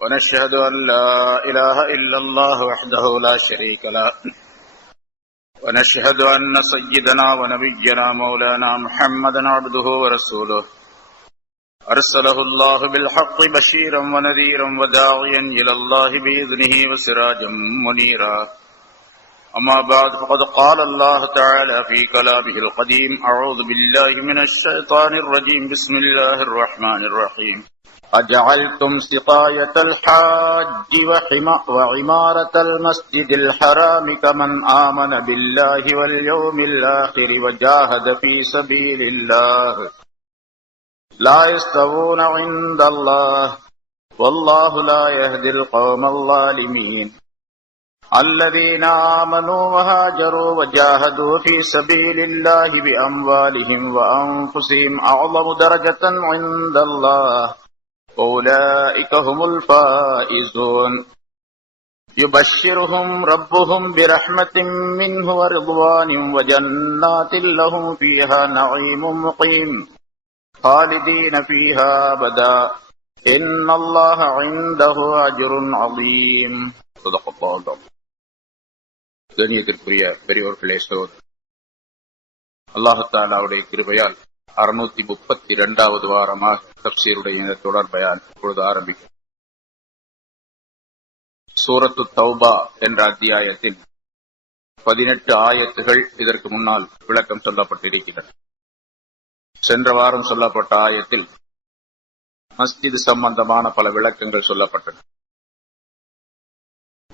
ونشهد أن لا إله إلا الله وحده لا شريك له ونشهد أن سيدنا ونبينا مولانا محمدا عبده ورسوله أرسله الله بالحق بشيرا ونذيرا وداعيا إلى الله بإذنه وسراجا منيرا أما بعد فقد قال الله تعالى في كلامه القديم أعوذ بالله من الشيطان الرجيم بسم الله الرحمن الرحيم أجعلتم سقاية الحاج وعمارة المسجد الحرام كمن آمن بالله واليوم الآخر وجاهد في سبيل الله لا يستوون عند الله والله لا يهدي القوم الظالمين الذين آمنوا وهاجروا وجاهدوا في سبيل الله بأموالهم وأنفسهم أعظم درجة عند الله أولئك هم الفائزون يبشرهم ربهم برحمة منه ورضوان وجنات لهم فيها نعيم مقيم خالدين فيها أبدا إن الله عنده أجر عظيم صدق الله العظيم. கண்ணியத்திற்குரிய பெரியோர்களே சகோதரர்களே, அல்லாஹ் தஆலாவுடைய கிருபையால் 632வது வாரமாக தஃப்சீருடைய இந்த தொடர் பயான் இப்பொழுது ஆரம்பிக்கும். சூரத்து தௌபா என்ற அத்தியாயத்தில் 18 ஆயத்துகள் இதற்கு முன்னால் விளக்கம் சொல்லப்பட்டிருக்கின்றன. சென்ற வாரம் சொல்லப்பட்ட ஆயத்தில் மஸ்ஜித் சம்பந்தமான பல விளக்கங்கள் சொல்லப்பட்டன.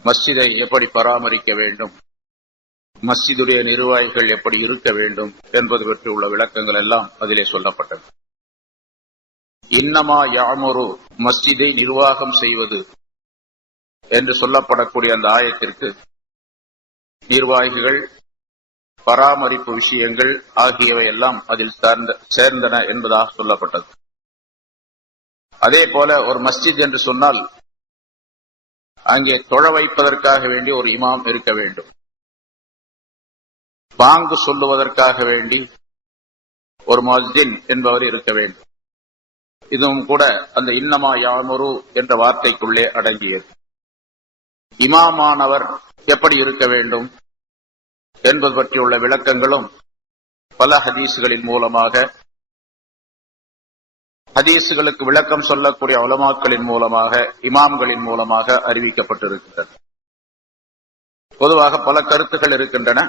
மஸ்ஜிதை எப்படி பராமரிக்க வேண்டும், மஸ்ஜிதுடைய நிர்வாகிகள் எப்படி இருக்க வேண்டும் என்பது பற்றி உள்ள விளக்கங்கள் எல்லாம் அதிலே சொல்லப்பட்டது. இன்னமா யாமுரு, மஸ்ஜிதை நிர்வாகம் செய்வது என்று சொல்லப்படக்கூடிய அந்த ஆயத்திற்கு நிர்வாகிகள், பராமரிப்பு விஷயங்கள் ஆகியவை எல்லாம் அதில் சேர்ந்தன என்பதாக சொல்லப்பட்டது. அதே போல ஒரு மஸ்ஜித் என்று சொன்னால் அங்கே தொழ வைப்பதற்காக வேண்டி ஒரு இமாம் இருக்க வேண்டும், பாங்கு சொல்லுவதற்காக வேண்டி ஒரு முஅஸ்ஸின் என்பவர் இருக்க வேண்டும். இதுவும் கூட அந்த இன்னமா யாமுரு என்ற வார்த்தைக்குள்ளே அடங்கியது. இமாமானவர் எப்படி இருக்க வேண்டும் என்பது பற்றியுள்ள விளக்கங்களும் பல ஹதீசுகளின் மூலமாக, ஹதீசுகளுக்கு விளக்கம் சொல்லக்கூடிய உலமாக்களின் மூலமாக, இமாம்களின் மூலமாக அறிவிக்கப்பட்டிருக்கின்றன. பொதுவாக பல கருத்துக்கள் இருக்கின்றன,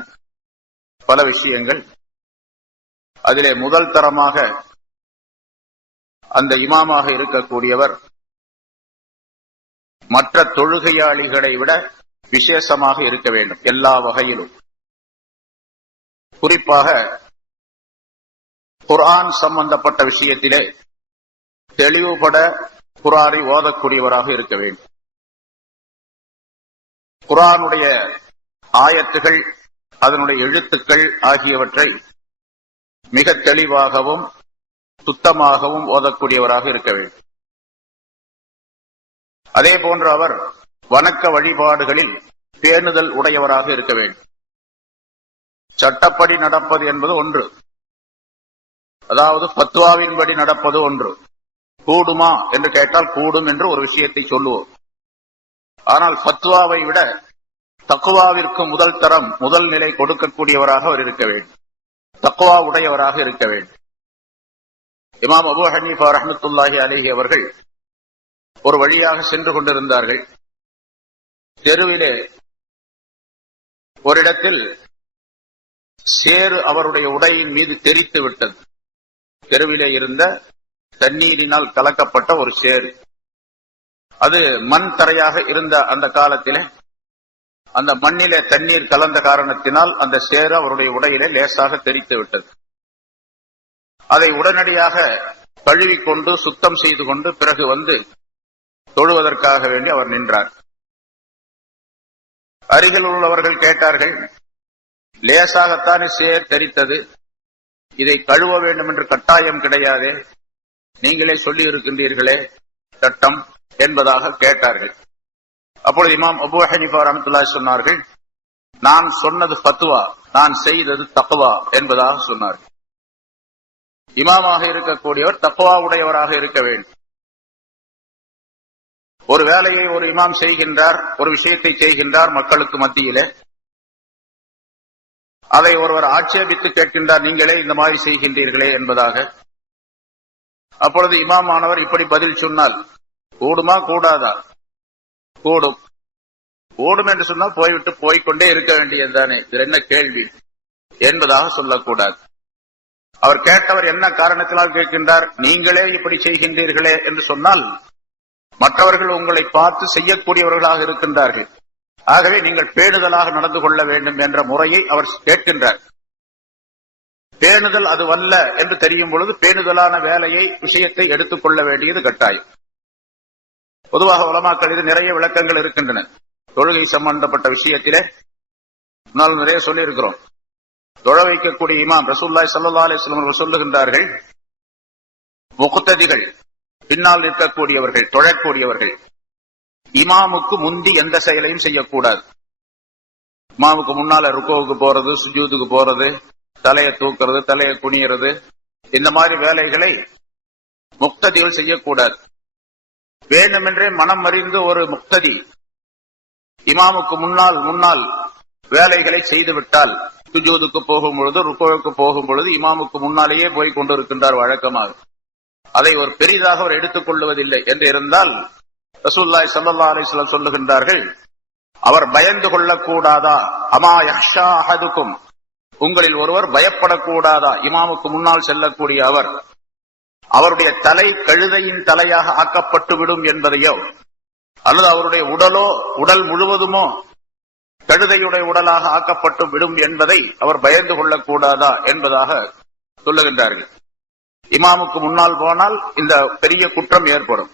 பல விஷயங்கள். அதிலே முதல் தரமாக அந்த இமாமாக இருக்கக்கூடியவர் மற்ற தொழுகையாளிகளை விட விசேஷமாக இருக்க வேண்டும் எல்லா வகையிலும். குறிப்பாக குர்ஆன் சம்பந்தப்பட்ட விஷயத்திலே தெளிவுபட குர்ஆனை ஓதக்கூடியவராக இருக்க வேண்டும். குர்ஆனுடைய ஆயத்துகள், அதனுடைய எழுத்துக்கள் ஆகியவற்றை மிக தெளிவாகவும் சுத்தமாகவும் ஓதக்கூடியவராக இருக்க வேண்டும். அதே போன்று அவர் வணக்க வழிபாடுகளில் பேணுதல் உடையவராக இருக்க வேண்டும். சட்டப்படி நடப்பது என்பது ஒன்று, அதாவது ஃபத்வாவின்படி நடப்பது ஒன்று. கூடுமா என்று கேட்டால் கூடும் என்று ஒரு விஷயத்தை சொல்லுவோம். ஆனால் ஃபத்வாவை விட தக்வாவிற்கு முதல் தரம், முதல் நிலை கொடுக்கக்கூடியவராக அவர் இருக்க வேண்டும், தக்வா உடையவராக இருக்க வேண்டும். இமாம் அபூ ஹனீஃபா ரஹ்மத்துல்லாஹி அலைஹி அவர்கள் ஒரு வழியாக சென்று கொண்டிருந்தார்கள். தெருவிலே ஒரு இடத்தில் சேறு அவருடைய உடையின் மீது தெரித்து விட்டது. தெருவிலே இருந்த தண்ணீரினால் கலக்கப்பட்ட ஒரு சேறு, அது மண் தரையாக இருந்த அந்த காலத்திலே அந்த மண்ணிலே தண்ணீர் கலந்த காரணத்தினால் அந்த சேறு அவருடைய உடையிலே லேசாக தெரித்து விட்டது. அதை உடனடியாக கழுவிக்கொண்டு சுத்தம் செய்து கொண்டு பிறகு வந்து தொழுவதற்காக வேண்டி அவர் நின்றார். அருகில் உள்ளவர்கள் கேட்டார்கள், லேசாகத்தானே சேர் தெரித்தது, இதை கழுவ வேண்டும் என்று கட்டாயம் கிடையாதே, நீங்களே சொல்லி இருக்கின்றீர்களே சட்டம் என்பதாக கேட்டார்கள். அப்பொழுது இமாம் அபூ ஹனீஃபா ரஹ்மத்துல்லாஹி சொன்னார்கள், நான் சொன்னது ஃபத்வா, நான் செய்தது தக்வா என்பதாக சொன்னார்கள். இமாமாக இருக்கக்கூடியவர் தக்வா உடையவராக இருக்க வேண்டும். ஒரு வேலையை ஒரு இமாம் செய்கின்றார், ஒரு விஷயத்தை செய்கின்றார் மக்களுக்கு மத்தியிலே. அதை ஒருவர் ஆட்சேபித்து கேட்கின்றார், நீங்களே இந்த மாதிரி செய்கின்றீர்களே என்பதாக. அப்பொழுது இமாம் ஆனவர் இப்படி பதில் சொன்னால் கூடுமா கூடாதா? கூடும். கூடும் என்று சொன்னால் போய்விட்டு போய்கொண்டே இருக்க வேண்டியதுதானே, இது என்ன கேள்வி என்பதாக சொல்லக்கூடாது. அவர் கேட்டவர் என்ன காரணத்தினால் கேட்கின்றார், நீங்களே இப்படி செய்கின்றீர்களே என்று சொன்னால் மற்றவர்கள் உங்களை பார்த்து செய்யக்கூடியவர்களாக இருக்கின்றார்கள், ஆகவே நீங்கள் பேணுதலாக நடந்து கொள்ள வேண்டும் என்ற முறையை அவர் கேட்கின்றார். பேணுதல் அதுவல்ல என்று தெரியும் பொழுது பேணுதலான வேலையை விஷயத்தை எடுத்துக் கொள்ள வேண்டியது கட்டாயம். பொதுவாக உலமாக்கள் இது நிறைய விளக்கங்கள் இருக்கின்றன. தொழுகை சம்பந்தப்பட்ட விஷயத்திலே முன்னால் நிறைய சொல்லி இருக்கிறோம். தொழ வைக்கக்கூடிய இமாம் ரசூலுல்லாஹி ஸல்லல்லாஹு அலைஹி வஸல்லம் அவர்கள் சொல்லுகின்றார்கள், முக்ததிகள் பின்னால் நிற்கக்கூடியவர்கள், தொழக்கூடியவர்கள் இமாமுக்கு முந்தி எந்த செயலையும் செய்யக்கூடாது. இமாமுக்கு முன்னால ருக்குவுக்கு போறது, சுஜூதுக்கு போறது, தலையை தூக்குறது, தலையை குனியறது, இந்த மாதிரி வேலைகளை முக்ததிகள் செய்யக்கூடாது. வேண்டுமென்றே மனம் அறிந்து ஒரு முக்ததி இமாமுக்கு முன்னால் வேலைகளை செய்துவிட்டால், சுஜூதுக்கு போகும் பொழுது, ருக்குவுக்கு போகும் பொழுது இமாமுக்கு முன்னாலேயே போய் கொண்டிருக்கின்றார் வழக்கமாக, அதை ஒரு பெரிதாக அவர் எடுத்துக் கொள்வதில்லை என்று இருந்தால் ரசூலுல்லாஹி ஸல்லல்லாஹு அலைஹி வஸல்லம் சொல்லுகின்றார்கள், அவர் பயந்து கொள்ளக்கூடாதா? அமா யஹ்ஷா அஹதுக்கும், உங்களில் ஒருவர் பயப்படக்கூடாதா? இமாமுக்கு முன்னால் செல்லக்கூடிய அவருடைய தலை கழுதையின் தலையாக ஆக்கப்பட்டு விடும் என்பதையோ, அல்லது அவருடைய உடல் முழுவதுமோ கழுதையுடைய உடலாக ஆக்கப்பட்டு விடும் என்பதை அவர் பயந்து கொள்ளக்கூடாதா என்பதாக சொல்லுகின்றார்கள். இமாமுக்கு முன்னால் போனால் இந்த பெரிய குற்றம் ஏற்படும்.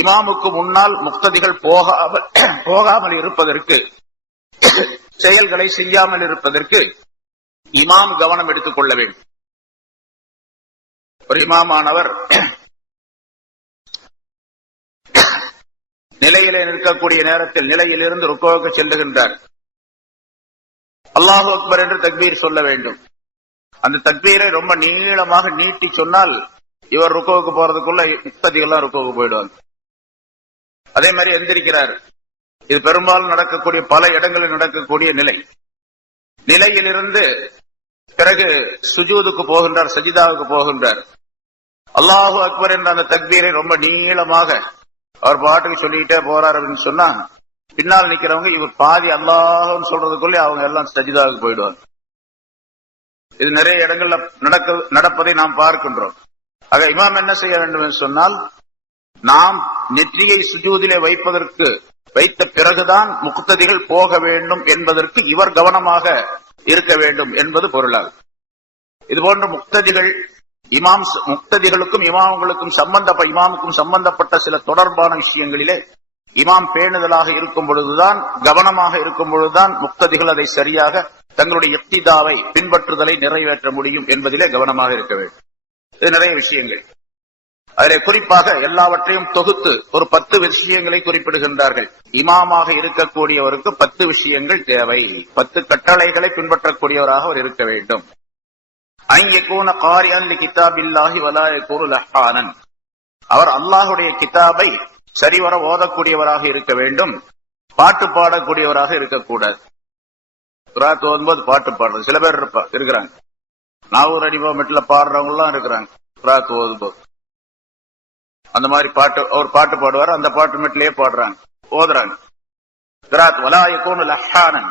இமாமுக்கு முன்னால் முக்ததிகள் போகாமல் இருப்பதற்கு, செயல்களை செய்யாமல் இருப்பதற்கு இமாம் கவனம் எடுத்துக் கொள்ள வேண்டும். ஒரு இமாமானவர் நிலையிலே நிற்கக்கூடிய நேரத்தில் நிலையிலிருந்து ருக்குவுக்கு செல்லுகின்றார். அல்லாஹு அக்பர் என்று தக்பீர் சொல்ல வேண்டும். அந்த தக்பீரை ரொம்ப நீளமாக நீட்டி சொன்னால் இவர் ருக்குவுக்கு போறதுக்குள்ள முக்ததிகள்லாம் ருக்குவுக்கு போயிடுவாங்க. அதே மாதிரி எந்திரிக்கிறார். இது பெரும்பாலும் நடக்கக்கூடிய, பல இடங்களில் நடக்கக்கூடிய நிலையிலிருந்து பிறகு சுஜூதுக்கு போகின்றார், சஜிதாவுக்கு போகின்றார். அல்லாஹு அக்பர் என்ற அந்த தக்பீரை ரொம்ப நீளமாக அவர் பாட்டுக்கு சொல்லிட்டே போறார் அப்படின்னு சொன்னா, பின்னால் நிக்கிறவங்க இவர் பாதி அல்லாஹ்னு சொல்றதுக்குள்ளே அவங்க எல்லாம் சஜிதாவுக்கு போயிடுவாங்க. இது நிறைய இடங்கள்ல நடப்பதை நாம் பார்க்கின்றோம். ஆக இமாம் என்ன செய்ய வேண்டும் என்று சொன்னால், நாம் நெற்றியை சுஜூதிலே வைத்த பிறகுதான் முக்ததிகள் போக வேண்டும் என்பதற்கு இவர் கவனமாக இருக்க வேண்டும் என்பது பொருளாகும். இதுபோன்ற முக்ததிகளுக்கும் இமாமுக்கும் சம்பந்தப்பட்ட சில தொடர்பான விஷயங்களிலே இமாம் பேணுதலாக இருக்கும் பொழுதுதான், கவனமாக இருக்கும் பொழுதுதான் முக்ததிகள் அதை சரியாக தங்களுடைய இக்திதாவை, பின்பற்றுதலை நிறைவேற்ற முடியும் என்பதிலே கவனமாக இருக்க வேண்டும். இது நிறைய விஷயங்கள். அதிலே குறிப்பாக எல்லாவற்றையும் தொகுத்து ஒரு 10 விஷயங்களை குறிப்பிடுகின்றார்கள். இமாமாக இருக்கக்கூடியவருக்கு 10 விஷயங்கள் தேவை. 10 கட்டளைகளை பின்பற்றக்கூடியவராக அவர் இருக்க வேண்டும். அவர் அல்லாஹுடைய கிதாபை சரிவர ஓதக்கூடியவராக இருக்க வேண்டும். பாட்டு பாடக்கூடியவராக இருக்கக்கூடாது. குராத் ஓதும்போது பாட்டு பாடுறது சில பேர் இருக்கிறாங்க. 400 அடிபா பாடுறவங்க எல்லாம் இருக்கிறாங்க. குராத் ஓதும்போது அந்த மாதிரி அவர் பாட்டு பாடுவார், அந்த பாட்டு மெட்டிலேயே ஓதுறாங்க. குராத் வலா யகூனு லஹானன்,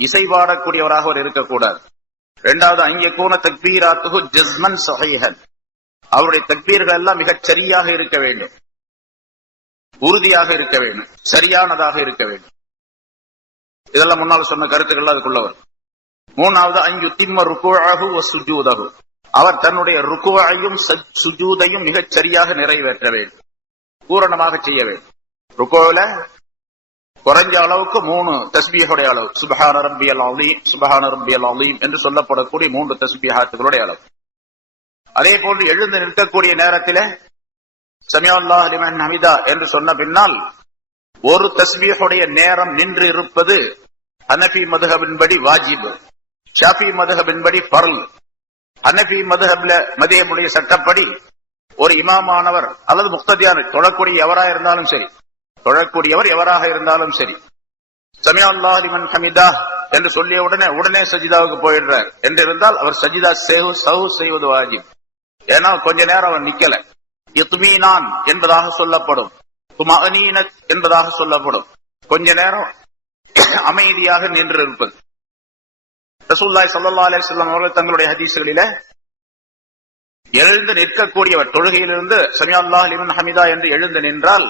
இசை பாடக்கூடியவராக அவர் இருக்கக்கூடாது. இரண்டாவது, அங்கேக்கூன தக்பீராத்துஹு ஜஸ்மன் ஸஹீஹன், அவருடைய தக்பீர்கள் எல்லாம் மிகச் சரியாக இருக்க வேண்டும், உறுதியாக இருக்க வேண்டும், சரியானதாக இருக்க வேண்டும். இதெல்லாம் முன்னால் சொன்ன கருத்துக்கள் அதுக்குள்ள வரும். மூணாவது, அங்குத்திம்ம ருக்குஅஹு வ சுஜூதஹு, அவர் தன்னுடைய ருக்குவையும் சுஜூதையும் மிகச் சரியாக நிறைவேற்ற வேண்டும், பூரணமாக செய்ய வேண்டும். ருக்குல குறைஞ்ச அளவுக்கு 3 தஸ்பீஹுடைய அளவு, சுப்ஹான ரப்பியல் அலீம், சுப்ஹான ரப்பியல் அலீம் என்று சொல்லப்படக்கூடிய 3 தஸ்பீஹாத்துகளுடைய அளவு. அதே போன்று எழுந்து நிற்கக்கூடிய நேரத்திலே சமிஅ அல்லாஹு லிமன் ஹமிதா என்று சொன்ன பின்னால் ஒரு தஸ்பீஹுடைய நேரம் நின்று இருப்பது ஹனஃபி மதுஹபின்படி வாஜிப், ஷாஃபி மதுஹபின்படி ஃபர்ல். ஹனஃபி மதுஹபுடைய சட்டப்படி ஒரு இமாமானவர் அல்லது முக்ததியான தொழக்கூடிய எவரா இருந்தாலும் சரி, தொழக்கூடியவர் எவராக இருந்தாலும் சரி, சமி அல்லாஹ் லிமன் ஹமிதா என்று சொல்லிய உடனே சஜிதாவுக்கு போயிடுறார் என்று இருந்தால் அவர் சஜிதா சஹு செய்வது வாஜிப். ஏன்னா கொஞ்ச நேரம் அவர் நிக்கல. இத்மீனான் என்பதாக சொல்லப்படும், துமஅனீனத் என்பதாக சொல்லப்படும். கொஞ்ச நேரம் அமைதியாக நின்று இருப்பது. ரசூலுல்லாஹி ஸல்லல்லாஹு அலைஹி வஸல்லம் அவர்கள் தங்களுடைய ஹதீஸ்களிலே எழுந்து நிற்கக்கூடியவர் தொழுகையிலிருந்து சமி அல்லாஹ் லிமன் ஹமிதா என்று எழுந்து நின்றால்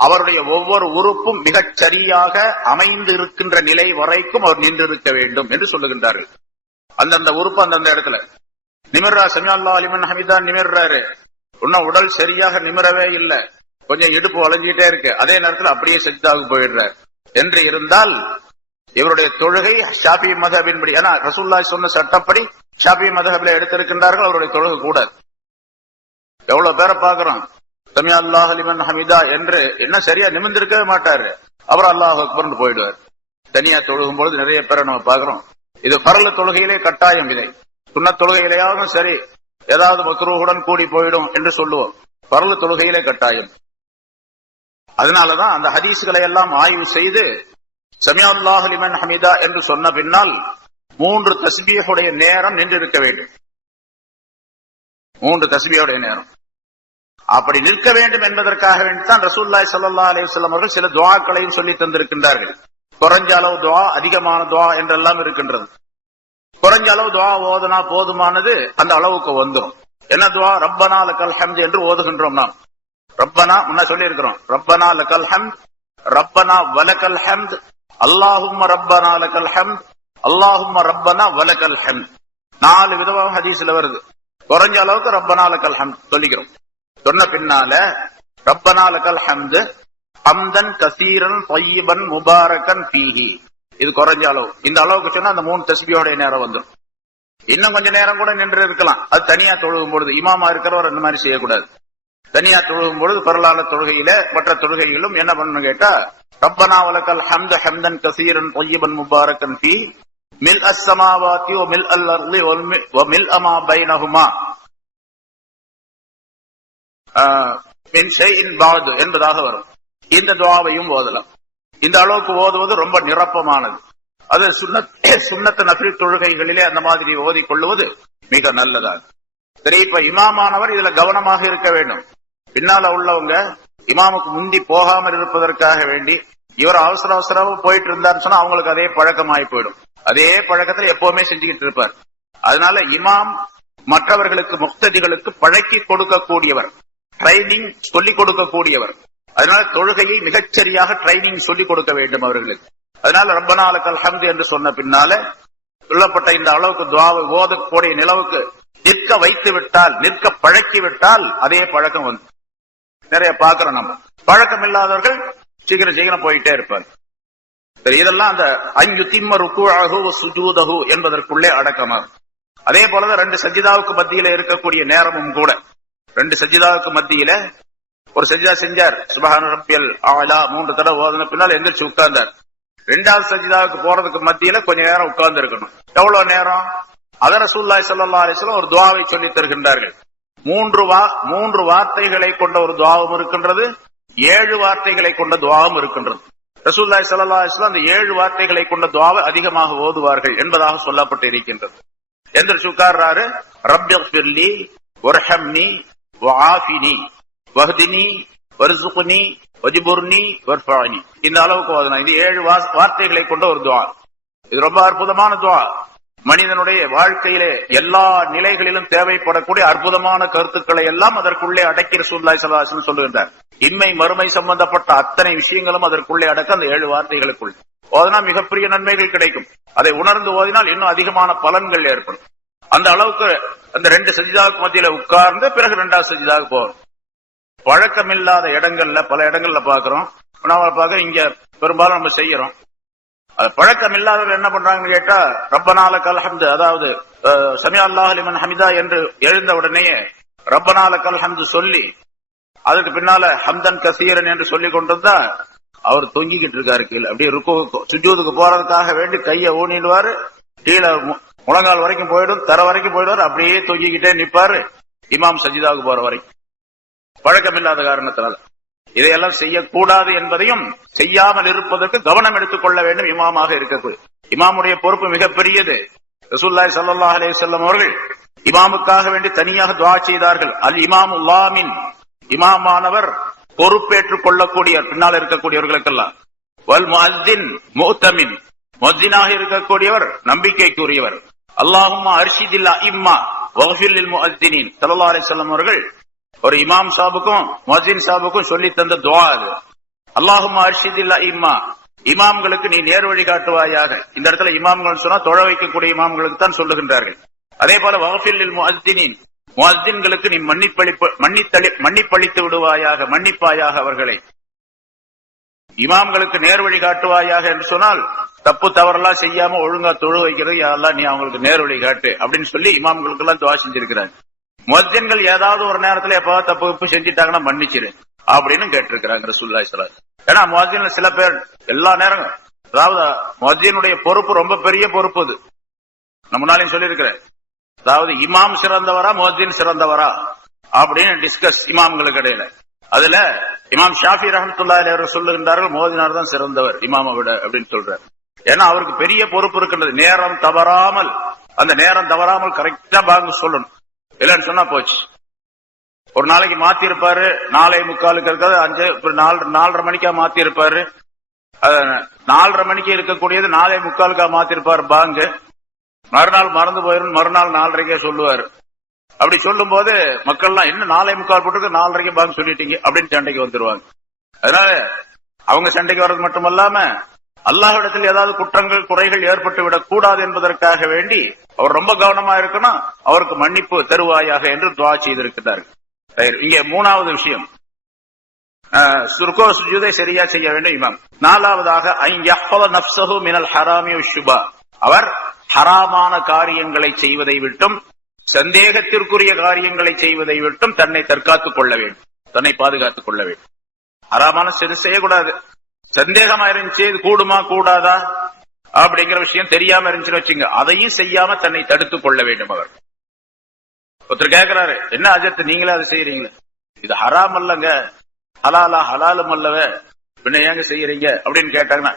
அவருடைய ஒவ்வொரு உறுப்பும் மிகச் சரியாக அமைந்து இருக்கின்ற நிலை வரைக்கும் அவர் நின்றிருக்க வேண்டும் என்று சொல்லுகின்றார்கள். அந்தந்த உறுப்பு அந்தந்த இடத்துல நிமிர்றா. சமி அல்லாஹ் லிமன் ஹமிதா நிமிர்றாரு, இன்னும் உடல் சரியாக நிமிரவே இல்லை, கொஞ்சம் இடுப்பு வளைஞ்சிட்டே இருக்கு, அதே நேரத்தில் அப்படியே சஜ்தாவுக்கு போயிடுறார் என்று இருந்தால் இவருடைய தொழுகை ஷாஃபி மذஹபின்படி, ஏன்னா ரசூலுல்லாஹி சொன்ன சட்டப்படி ஷாஃபி மذஹபில் எடுத்திருக்கின்றார்கள், அவருடைய தொழுகை கூடாது. எவ்வளவு பேரை பாக்குறோம் சமி அல்லாஹ் லிமன் ஹமிதா என்று என்ன சரியா நிமிர்ந்திருக்கவே மாட்டாரு, அப்புறம் அல்லாஹ் அக்பர்னு போயிடுவார். தனியா தொழுகும் பொழுது நிறைய பேரை நம்ம பாக்குறோம். இது பரல தொழுகையிலே கட்டாயம். இதை சுன்னத் தொழுகையிலேயாவது சரி ஏதாவது மக்ரூஹுடன் கூடி போயிடும் என்று சொல்லுவோம், பரல தொழுகையிலே கட்டாயம். அதனாலதான் அந்த ஹதீஸ்களை எல்லாம் ஆய்வு செய்து சமி அல்லாஹ் லிமன் ஹமிதா என்று சொன்ன பின்னால் 3 தஸ்பீஹுடைய நேரம் நின்றிருக்க வேண்டும். 3 தஸ்பீஹுடைய நேரம் அப்படி நிற்க வேண்டும் என்பதற்காக வேண்டித்தான் ரசூலுல்லாஹி ஸல்லல்லாஹு அலைஹி வஸல்லம் அவர்கள் சில துஆக்களையும் சொல்லி தந்திருக்கின்றார்கள். குறைஞ்ச அளவு துஆ, அதிகமான துஆ என்றெல்லாம் இருக்கின்றது. குறைஞ்ச அளவு துஆ ஓதுனா போதுமானது, அந்த அளவுக்கு வந்துடும். என்ன துஆ? ரப்பனா லக்கல் ஹம்து என்று ஓதுகின்றோம். நாம் ரப்பனா முன்ன சொல்லி இருக்கிறோம், ரப்பனா லக்கல் ஹம்த், ரப்பனா வலக்கல் ஹம்த், அல்லாஹும்ம ரப்பனா லக்கல் ஹம்த், அல்லாஹும்ம ரப்பனா வலக்கல் ஹம்த். 4 விதமாக ஹதீஸ்ல வருது. குறைஞ்ச அளவுக்கு ரப்பனா லக்கல் ஹம்த் சொல்லிக்கிறோம். சொன்ன பின்னால ரப்பனா லக்கல் ஹம்து ஹம்தன் கஸீரன் தய்யிபன் முபாரக்கன் ஃபீஹி, இது குறைஞ்ச அளவு. இந்த அளவுக்கு சொன்னா அந்த 3 தஸ்பீஹோட நேரம் வந்துடும். இன்னும் கொஞ்ச நேரம் கூட நின்று இருக்கலாம். அது தனியா தொழுகும் பொழுது, இமாமா இருக்கிறவர் அந்த மாதிரி செய்யக்கூடாது. தனியா தொழுகும் பொழுது பரலான தொழுகையில மற்ற தொழுகைகளும் என்ன பண்ணணும் கேட்டா, ரப்பனா வலக்கல் ஹம்து ஹம்தன் கஸீரன் தய்யிபன் முபாரக்கன் ஃபீ மில் அஸ்ஸமாவாத்தி வ மில் அல் அர்தி வ மில் அமா பைனஹுமா மின் ஷைஇன் பஅது என்பதாக வரும். இந்த துஆவையும் ஓதலாம். இந்த அளவுக்கு ஓதுவது ரொம்ப நிரப்பமானது. அது சுன்னத் நஃபில் தொழுகைகளிலே அந்த மாதிரி ஓதிக் கொள்ளுவது மிக நல்லதாக. சரி, இப்ப இமாமானவர் இதுல கவனமாக இருக்க வேண்டும். பின்னால உள்ளவங்க இமாமுக்கு முந்தி போகாமல் இருப்பதற்காக வேண்டி இவர் அவசரமா போயிட்டு இருந்தாருன்னு சொன்னா அவங்களுக்கு அதே பழக்கமாயி போயிடும். அதே பழக்கத்துல எப்பவுமே செஞ்சுக்கிட்டு இருப்பார். அதனால இமாம் மற்றவர்களுக்கு முக்ததிகளுக்கு பழக்கி கொடுக்கக்கூடியவர், ட்ரைனிங் சொல்லிக் கொடுக்கக்கூடியவர். அதனால தொழுகையை மிகச்சரியாக ட்ரைனிங் சொல்லிக் கொடுக்க வேண்டும் அவர்களுக்கு. அதனால ரப்பனா லக்கல் ஹம்து என்று சொன்ன பின்னால சொல்லப்பட்ட இந்த அளவுக்கு துஆவை ஓதக்கூடிய நிலவுக்கு நிற்க வைத்து விட்டால், நிற்க பழக்கி விட்டால் அதே பழக்கம் வந்து நிறைய பாக்குறோம். நம்ம பழக்கம் இல்லாதவர்கள் சீக்கிரம் போயிட்டே இருப்பார். சரி, இதெல்லாம் அந்த அஞ்சு திம்ம ருக்குஅஹு வ சுஜூதஹு என்பதற்குள்ளே அடக்கமாகும். அதே போலதான் 2 சஜிதாவுக்கு மத்தியில இருக்கக்கூடிய நேரமும் கூட. 2 சஜிதாவுக்கு மத்தியில ஒரு சஜிதா செஞ்சார், சுப்ஹான ரப்பியல் ஆலா 3 தடவை ஓதுன பின்னால் எந்திரிச்சு உட்கார்ந்தார். 2வது சஜிதாவுக்கு போறதுக்கு மத்தியில கொஞ்ச நேரம் உட்கார்ந்து இருக்கணும். எவ்வளவு நேரம்? அத ரசூலுல்லாஹி ஸல்லல்லாஹு அலைஹி வஸல்லம் ஒரு துஆவை சொல்லி தருகின்றார்கள். 3 வார்த்தைகளை கொண்ட ஒரு துஆவும் இருக்கின்றது, 7 வார்த்தைகளை கொண்ட துஆவும் இருக்கின்றது. ரசூலுல்லாஹி ஸல்லல்லாஹு அலைஹி வஸல்லம் அந்த 7 வார்த்தைகளை கொண்ட துஆவை அதிகமாக ஓதுவார்கள் என்பதாக சொல்லப்பட்டு இருக்கின்றது. எந்திரிச்சு உட்கார்றாரு, ரப்பிக்ஃபிர்லி வர்ஹம்னி வஆஃபினி வஹ்தினி வர்ஸுக்னி வஜ்புர்னி வர்ஃபஅனி. இந்த அளவுக்கு ஓதணும். இது 7 வார்த்தைகளை கொண்ட ஒரு துஆ. இது ரொம்ப அற்புதமான துஆ. மனிதனுடைய வாழ்க்கையிலே எல்லா நிலைகளிலும் தேவைப்படக்கூடிய அற்புதமான கருத்துக்களை எல்லாம் அதற்குள்ளே அடக்கி ரசூலுல்லாஹி ஸல்லல்லாஹு அலைஹி வஸல்லம் சொல்லுகின்றார். இன்மை மறுமை சம்பந்தப்பட்ட அத்தனை விஷயங்களும் அதற்குள்ளே அடக்க அந்த 7 வார்த்தைகளுக்குள் ஓதினா மிகப்பெரிய நன்மைகள் கிடைக்கும். அதை உணர்ந்து ஓதினால் இன்னும் அதிகமான பலன்கள் ஏற்படும். அந்த அளவுக்கு அந்த 2 சஜிதாவுக்கு மத்தியில உட்கார்ந்து பிறகு 2வது சஜிதாவுக்கு போகணும். பழக்கமில்லாத இடங்கள்ல பல இடங்கள்ல பாக்குறோம், இங்க பெரும்பாலும் நம்ம செய்யறோம். அது பழக்கம் இல்லாதவர்கள் என்ன பண்றாங்கன்னு கேட்டா, ரப்பனா லக்கல் ஹம்து, அதாவது சமி அல்லாஹ் லிமன் ஹமிதா என்று எழுந்த உடனேயே ரப்பனா லக்கல் ஹம்து சொல்லி அதுக்கு பின்னால ஹம்தன் கசீரன் என்று சொல்லி கொண்டிருந்தா அவர் தொங்கிக்கிட்டு இருக்காரு கீழே. அப்படியே சுஜூதுக்கு போறதுக்காக வேண்டி கையை ஊனிடுவாரு, கீழே முழங்கால் வரைக்கும் போயிடும், தர வரைக்கும் போயிடுவாரு, அப்படியே தொங்கிக்கிட்டே நிப்பாரு இமாம் சஜிதாவுக்கு போற வரைக்கும். பழக்கம் இல்லாத காரணத்தினால இதையெல்லாம் செய்யக்கூடாது என்பதையும் செய்யாமல் இருப்பதற்கு கவனம் எடுத்துக் கொள்ள வேண்டும். இமாமாக இருக்கக்கூடிய இமாமுடைய பொறுப்பு மிகப்பெரியது. ரசூலுல்லாஹி ஸல்லல்லாஹு அலைஹி வஸல்லம் அவர்கள் இமாமுக்காக வேண்டி தனியாக துஆ செய்தார்கள். அல் இமாமு லாமின், இமாமானவர் பொறுப்பேற்றுக் கொள்ளக்கூடியவர், பின்னால் இருக்கக்கூடியவர்களுக்கெல்லாம். வல் முஅஸ்ஸின் முஅ்தமின், முஅஸ்ஸினாக இருக்கக்கூடியவர் நம்பிக்கைக்குரியவர். அல்லாஹும்ம அர்ஷிதில் அஇம்மா வக்ஃபிர் லில் முஅஸ்ஸினீன். ஸல்லல்லாஹு அலைஹி வஸல்லம் அவர்கள் ஒரு இமாம் சாபுக்கும் முஅஸ்ஸின் சாபுக்கும் சொல்லி தந்த துஆ அது. அல்லாஹும்ம அர்ஷிதில் அஇம்மா, இமாம்களுக்கு நீ நேர் வழி காட்டுவாயாக. இந்த இடத்துல இமாம்கள் சொன்னா தொழ வைக்கக்கூடிய இமாம்களுக்கு தான் சொல்லுகின்றார்கள். அதே போல வக்ஃபிர் லில் முஅஸ்ஸினீன், முஅஸ்ஸின்களுக்கு நீ மன்னிப்பளித்து விடுவாயாக, மன்னிப்பாயாக அவர்களை. இமாம்களுக்கு நேர் வழி காட்டுவாயாக என்று சொன்னால் தப்பு தவறெல்லாம் செய்யாம ஒழுங்கா தொழு வைக்கிறது, யா அல்லாஹ் நீ அவங்களுக்கு நேர் வழி காட்டு அப்படின்னு சொல்லி இமாம்களுக்கு எல்லாம் துஆ செஞ்சிருக்கிறாங்க. முஅஸ்ஸின்கள் ஏதாவது ஒரு நேரத்துல எப்ப தப்பு செஞ்சிட்டாங்கன்னா மன்னிச்சிரு அப்படின்னு கேட்டிருக்கிறாங்க ரசூலுல்லாஹி ஸல்லல்லாஹு அலைஹி வஸல்லம். ஏன்னா முஅஸ்ஸின்ல சில பேர் எல்லா நேரம், அதாவது முஅஸ்ஸினுடைய பொறுப்பு ரொம்ப பெரிய பொறுப்பு. அது நான் முன்னாலையும் சொல்லியிருக்கிறேன். அதாவது இமாம் சிறந்தவரா முஅஸ்ஸின் சிறந்தவரா அப்படின்னு டிஸ்கஸ் இமாம்களுக்கு இடையில. அதுல இமாம் ஷாஃபி ரஹ்மத்துல்லாஹி அலைஹி அவர்கள் சொல்லுகின்றார்கள் மோதினார் தான் சிறந்தவர் இமாமை விட அப்படின்னு சொல்றாரு. ஏன்னா அவருக்கு பெரிய பொறுப்பு இருக்கின்றது. நேரம் தவறாமல், அந்த நேரம் தவறாமல் கரெக்டா பாங்கு சொல்லணும். இல்லன்னு சொன்னா போச்சு. ஒரு நாளைக்கு மாத்தி இருப்பாரு 4:45 இருக்காது, 4:30 மணிக்கா மாத்தி இருப்பாரு. 4:30 மணிக்கு இருக்கக்கூடியது 4:45 மாத்தி இருப்பாரு பாங்கு. மறுநாள் மறந்து போயிரும், மறுநாள் 4:30 சொல்லுவாரு. அப்படி சொல்லும் போது மக்கள்லாம் என்ன 4:45 போட்டு 4:30 பாங்கு சொல்லிட்டீங்க அப்படின்னு சண்டைக்கு வந்துருவாங்க. அதனால அவங்க சண்டைக்கு வர்றது மட்டுமல்லாம அல்லாஹ்விடத்தில் ஏதாவது குற்றங்கள் குறைகள் ஏற்பட்டு விடக் கூடாது என்பதற்காக வேண்டி அவர் ரொம்ப கவனமா இருக்கணும். அவருக்கு மன்னிப்பு தருவாயாக என்று துஆ செய்திருக்கிறார்கள். இங்கே மூணாவது விஷயம், சுர்கோ சுஜூதை சரியா செய்ய வேண்டும் இமாம். நாலாவதாக நஃப்ஸஹு மினல் ஹராமி வஷ்ஷுபா, அவர் ஹராமான காரியங்களை செய்வதை விட்டும் சந்தேகத்திற்குரிய காரியங்களை செய்வதை விட்டும் தன்னை தற்காத்துக் கொள்ள வேண்டும், தன்னை பாதுகாத்துக் கொள்ள வேண்டும். ஹராமான செய்யக்கூடாது. சந்தேகமா இருந்துச்சு இது கூடுமா கூடாதா அப்படிங்கிற விஷயம் தெரியாம இருந்துச்சுன்னு வச்சுங்க, அதையும் செய்யாம தன்னை தடுத்துக் கொள்ள வேண்டும். அவர் ஒருத்தர் கேட்கிறாரு, என்ன அஜத் நீங்களே அதை செய்யறீங்களா, இது ஹராம் அல்லங்க, ஹலாலா ஹலாலும் அல்லவே, பின்ன ஏங்க செய்யறீங்க அப்படின்னு கேட்டாங்கன்னா,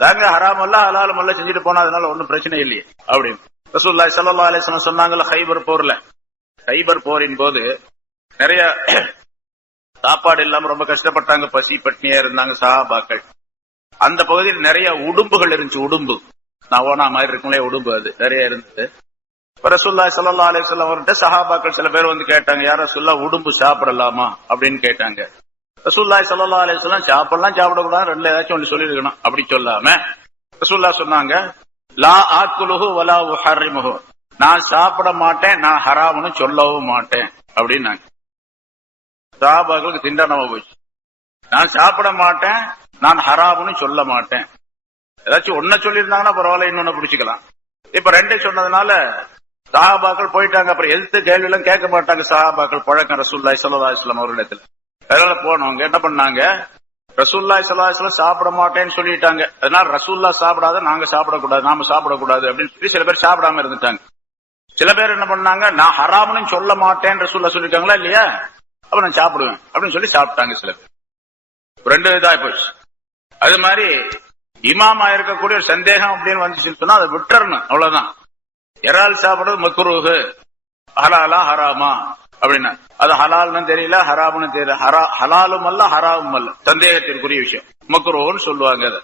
தாங்க ஹராம் அல்ல ஹலாலும் அல்ல செஞ்சுட்டு போனா அதனால ஒன்னும் பிரச்சனை இல்லையே அப்படின்னு ரசூலுல்லாஹி ஸல்லல்லாஹு அலைஹி வஸல்லம் சொன்னாங்கல்ல. கைபர் போரின் போது நிறைய சாப்பாடு இல்லாம ரொம்ப கஷ்டப்பட்டாங்க, பசி பட்னியா இருந்தாங்க சஹாபாக்கள். அந்த பகுதியில் நிறைய உடும்புகள் இருந்துச்சு. உடும்பு நவோனா மாதிரி இருக்குங்களே உடும்பு, அது நிறைய இருந்தது. ரசூலுல்லாஹி ஸல்லல்லாஹு அலைஹி வஸல்லம் அவர்கிட்ட சஹாபாக்கள் சில பேர் வந்து கேட்டாங்க, யார் ரசூலுல்லாஹ் உடும்பு சாப்பிடலாமா அப்படின்னு கேட்டாங்க. ரசூலுல்லாஹி ஸல்லல்லாஹு அலைஹி வஸல்லம் சாப்பிடக்கூடாது, ரெண்டுல ஏதாச்சும் ஒன்று சொல்லிருக்கணும் அப்படி சொல்லாம ரசூலுல்லாஹ் சொன்னாங்க, லா ஆக்குலுஹு வலா உஹர்ரிமுஹு, நான் சாப்பிட மாட்டேன், நான் ஹராம்னு சொல்லவும் மாட்டேன் அப்படின்னாங்க. சஹாபாக்களுக்கு திண்டானமா போச்சு. நான் சாப்பிட மாட்டேன், நான் ஹராம்னு சொல்ல மாட்டேன். ஏதாச்சும் ஒன்ன சொல்லியிருந்தாங்கன்னா பரவாயில்ல, இன்னொன்னு பிடிச்சிக்கலாம். இப்ப ரெண்டே சொன்னதுனால சஹாபாக்கள் போயிட்டாங்க. அப்புறம் எதிர்த்து கேள்வி எல்லாம் கேட்க மாட்டாங்க சஹாபாக்கள், பழக்கம் ரசூலுல்லாஹி ஸல்லல்லாஹு அலைஹி வஸல்லம் அவர்களிடத்துல. அதனால போனவங்க என்ன பண்ணாங்க, ரசூலுல்லாஹி ஸல்லல்லாஹு அலைஹி வஸல்லம் சாப்பிட மாட்டேன்னு சொல்லிட்டாங்க, அதனால ரசூலுல்லாஹ் சாப்பிடாத நாங்க சாப்பிடக்கூடாது, நாம சாப்பிடக்கூடாது அப்படின்னு சொல்லி சில பேர் சாப்பிடாம இருந்துட்டாங்க. சில பேர் என்ன பண்ணாங்க, நான் ஹராம்னு சொல்ல மாட்டேன் ரசூலுல்லாஹ் சொல்லிருக்காங்களா இல்லையா, அப்ப நான் சாப்பிடுவேன் அப்படின்னு சொல்லி சாப்பிட்டாங்க சில பேர். ரெண்டு இதா போச்சு. அது மாதிரி இமாமா இருக்கக்கூடிய ஒரு சந்தேகம் அப்படின்னு வந்துச்சுன்னு சொன்னா அதை விட்டுறணும், அவ்வளவுதான். இறால் சாப்பிடுறது மக்ரூஹு, ஹலாலா ஹராமா அப்படின்னா அது ஹலால்னு தெரியல, ஹராம்னு தெரியல, ஹலாலும் அல்ல ஹராமும் அல்ல, சந்தேகத்திற்குரிய விஷயம், மக்ரூஹ்னு சொல்லுவாங்க. அதை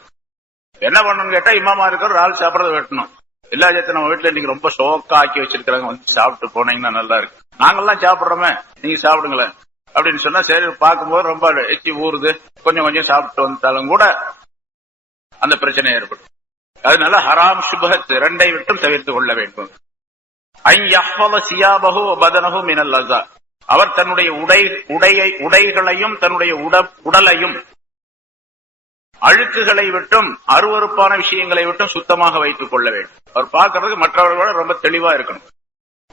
என்ன பண்ணணும்னு கேட்டா இமாமா இருக்கிற இறால் சாப்பிடறத வெட்டணும். எல்லா ஜாத்தி நம்ம வீட்டுல இன்னைக்கு ரொம்ப ஷோக்கா ஆக்கி வச்சிருக்காங்க, வந்து சாப்பிட்டு போனீங்கன்னா நல்லா இருக்கு, நாங்கெல்லாம் சாப்பிடுறோமே நீங்க சாப்பிடுங்களேன் அப்படின்னு சொன்னா சரி. பார்க்கும்போது ரொம்ப எச்சி ஊறுது, கொஞ்சம் கொஞ்சம் சாப்பிட்டு வந்தாலும் கூட அந்த பிரச்சனை ஏற்படும். அதனால ஹராம் சுபஹத் இரண்டை விட்டும் தவிர்த்து கொள்ள வேண்டும். அவர் தன்னுடைய உடைகளையும் தன்னுடைய உடலையும் அழுக்குகளை விட்டும் அருவருப்பான விஷயங்களை விட்டும் சுத்தமாக வைத்துக் கொள்ள வேண்டும். அவர் பார்க்கறதுக்கு மற்றவர்களோட ரொம்ப தெளிவா இருக்கணும்.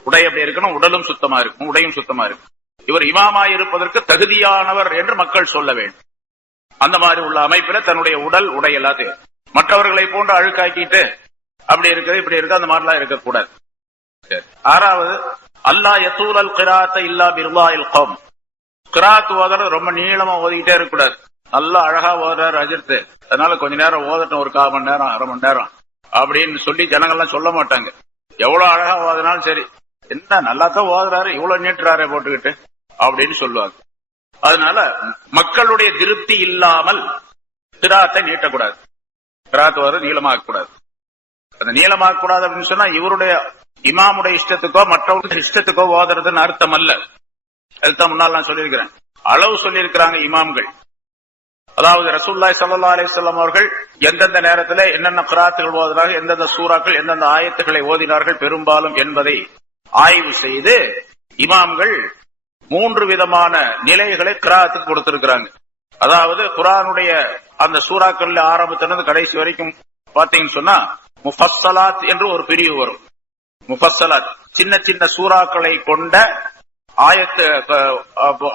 உடை அப்படி இருக்கணும், உடலும் சுத்தமா இருக்கும், உடையும் சுத்தமா இருக்கும். இவர் இமாமாய் இருப்பதற்கு தகுதியானவர் என்று மக்கள் சொல்ல வேண்டும். அந்த மாதிரி உள்ள அமைப்பில தன்னுடைய உடை எல்லாத்தையும் மற்றவர்களை போன்று அழுக்காக்கிட்டு அப்படி இருக்குது இப்படி இருக்கு அந்த மாதிரிலாம் இருக்கக்கூடாது. ஆறாவது, அல்லா யதூலல் கிராஅத்த இல்லா பிர்லாஹில் கௌம், கிராத் ஓதுறது ரொம்ப நீளமா ஓதிக்கிட்டே இருக்கக்கூடாது. நல்லா அழகா ஓதுறாரு அஜித், அதனால கொஞ்ச நேரம் ஓதட்டும், ஒரு 1/4 மணி நேரம் 1/2 மணி நேரம் அப்படின்னு சொல்லி ஜனங்கள்லாம் சொல்ல மாட்டாங்க. எவ்வளவு அழகா ஓதுனாலும் சரி, என்ன நல்லா தான் ஓதுறாரு, இவ்வளவு நீட்டுறாரு போட்டுக்கிட்டு அப்படின்னு சொல்லுவாங்க. அதனால மக்களுடைய திருப்தி இல்லாமல் கிராத்தை நீட்டக்கூடாது, கிராத் ஓதுறது நீளமாக்க கூடாது. அந்த நீளமாக்க கூடாது அப்படின்னு சொன்னா இவருடைய இமாமுடைய இஷ்டத்துக்கோ மற்றவருடைய இஷ்டத்துக்கோ ஓதுறதுன்னு அர்த்தம் அல்ல. அதுதான் முன்னால் நான் சொல்லியிருக்கிறேன். அளவு சொல்லியிருக்கிறாங்க இமாம்கள். அதாவது ரசூலுல்லாஹி ஸல்லல்லாஹு அலைஹி வஸல்லம் அவர்கள் எந்தெந்த நேரத்தில் என்னென்ன கிராத்துகள் ஓதினார்கள், எந்தெந்த சூறாக்கள் எந்தெந்த ஆயத்துக்களை ஓதினார்கள் பெரும்பாலும் என்பதை ஆய்வு செய்து இமாம்கள் 3 விதமான நிலைகளை கிராத்துக்கு கொடுத்திருக்கிறாங்க. அதாவது குர்ஆனுடைய அந்த சூறாக்கள் ஆரம்பத்திலிருந்து கடைசி வரைக்கும் பாத்தீங்கன்னு சொன்னா முஃபஸ்ஸலாத் என்று ஒரு பிரிவு வரும். முஃபஸ்ஸலாத் சின்ன சின்ன சூறாக்களை கொண்ட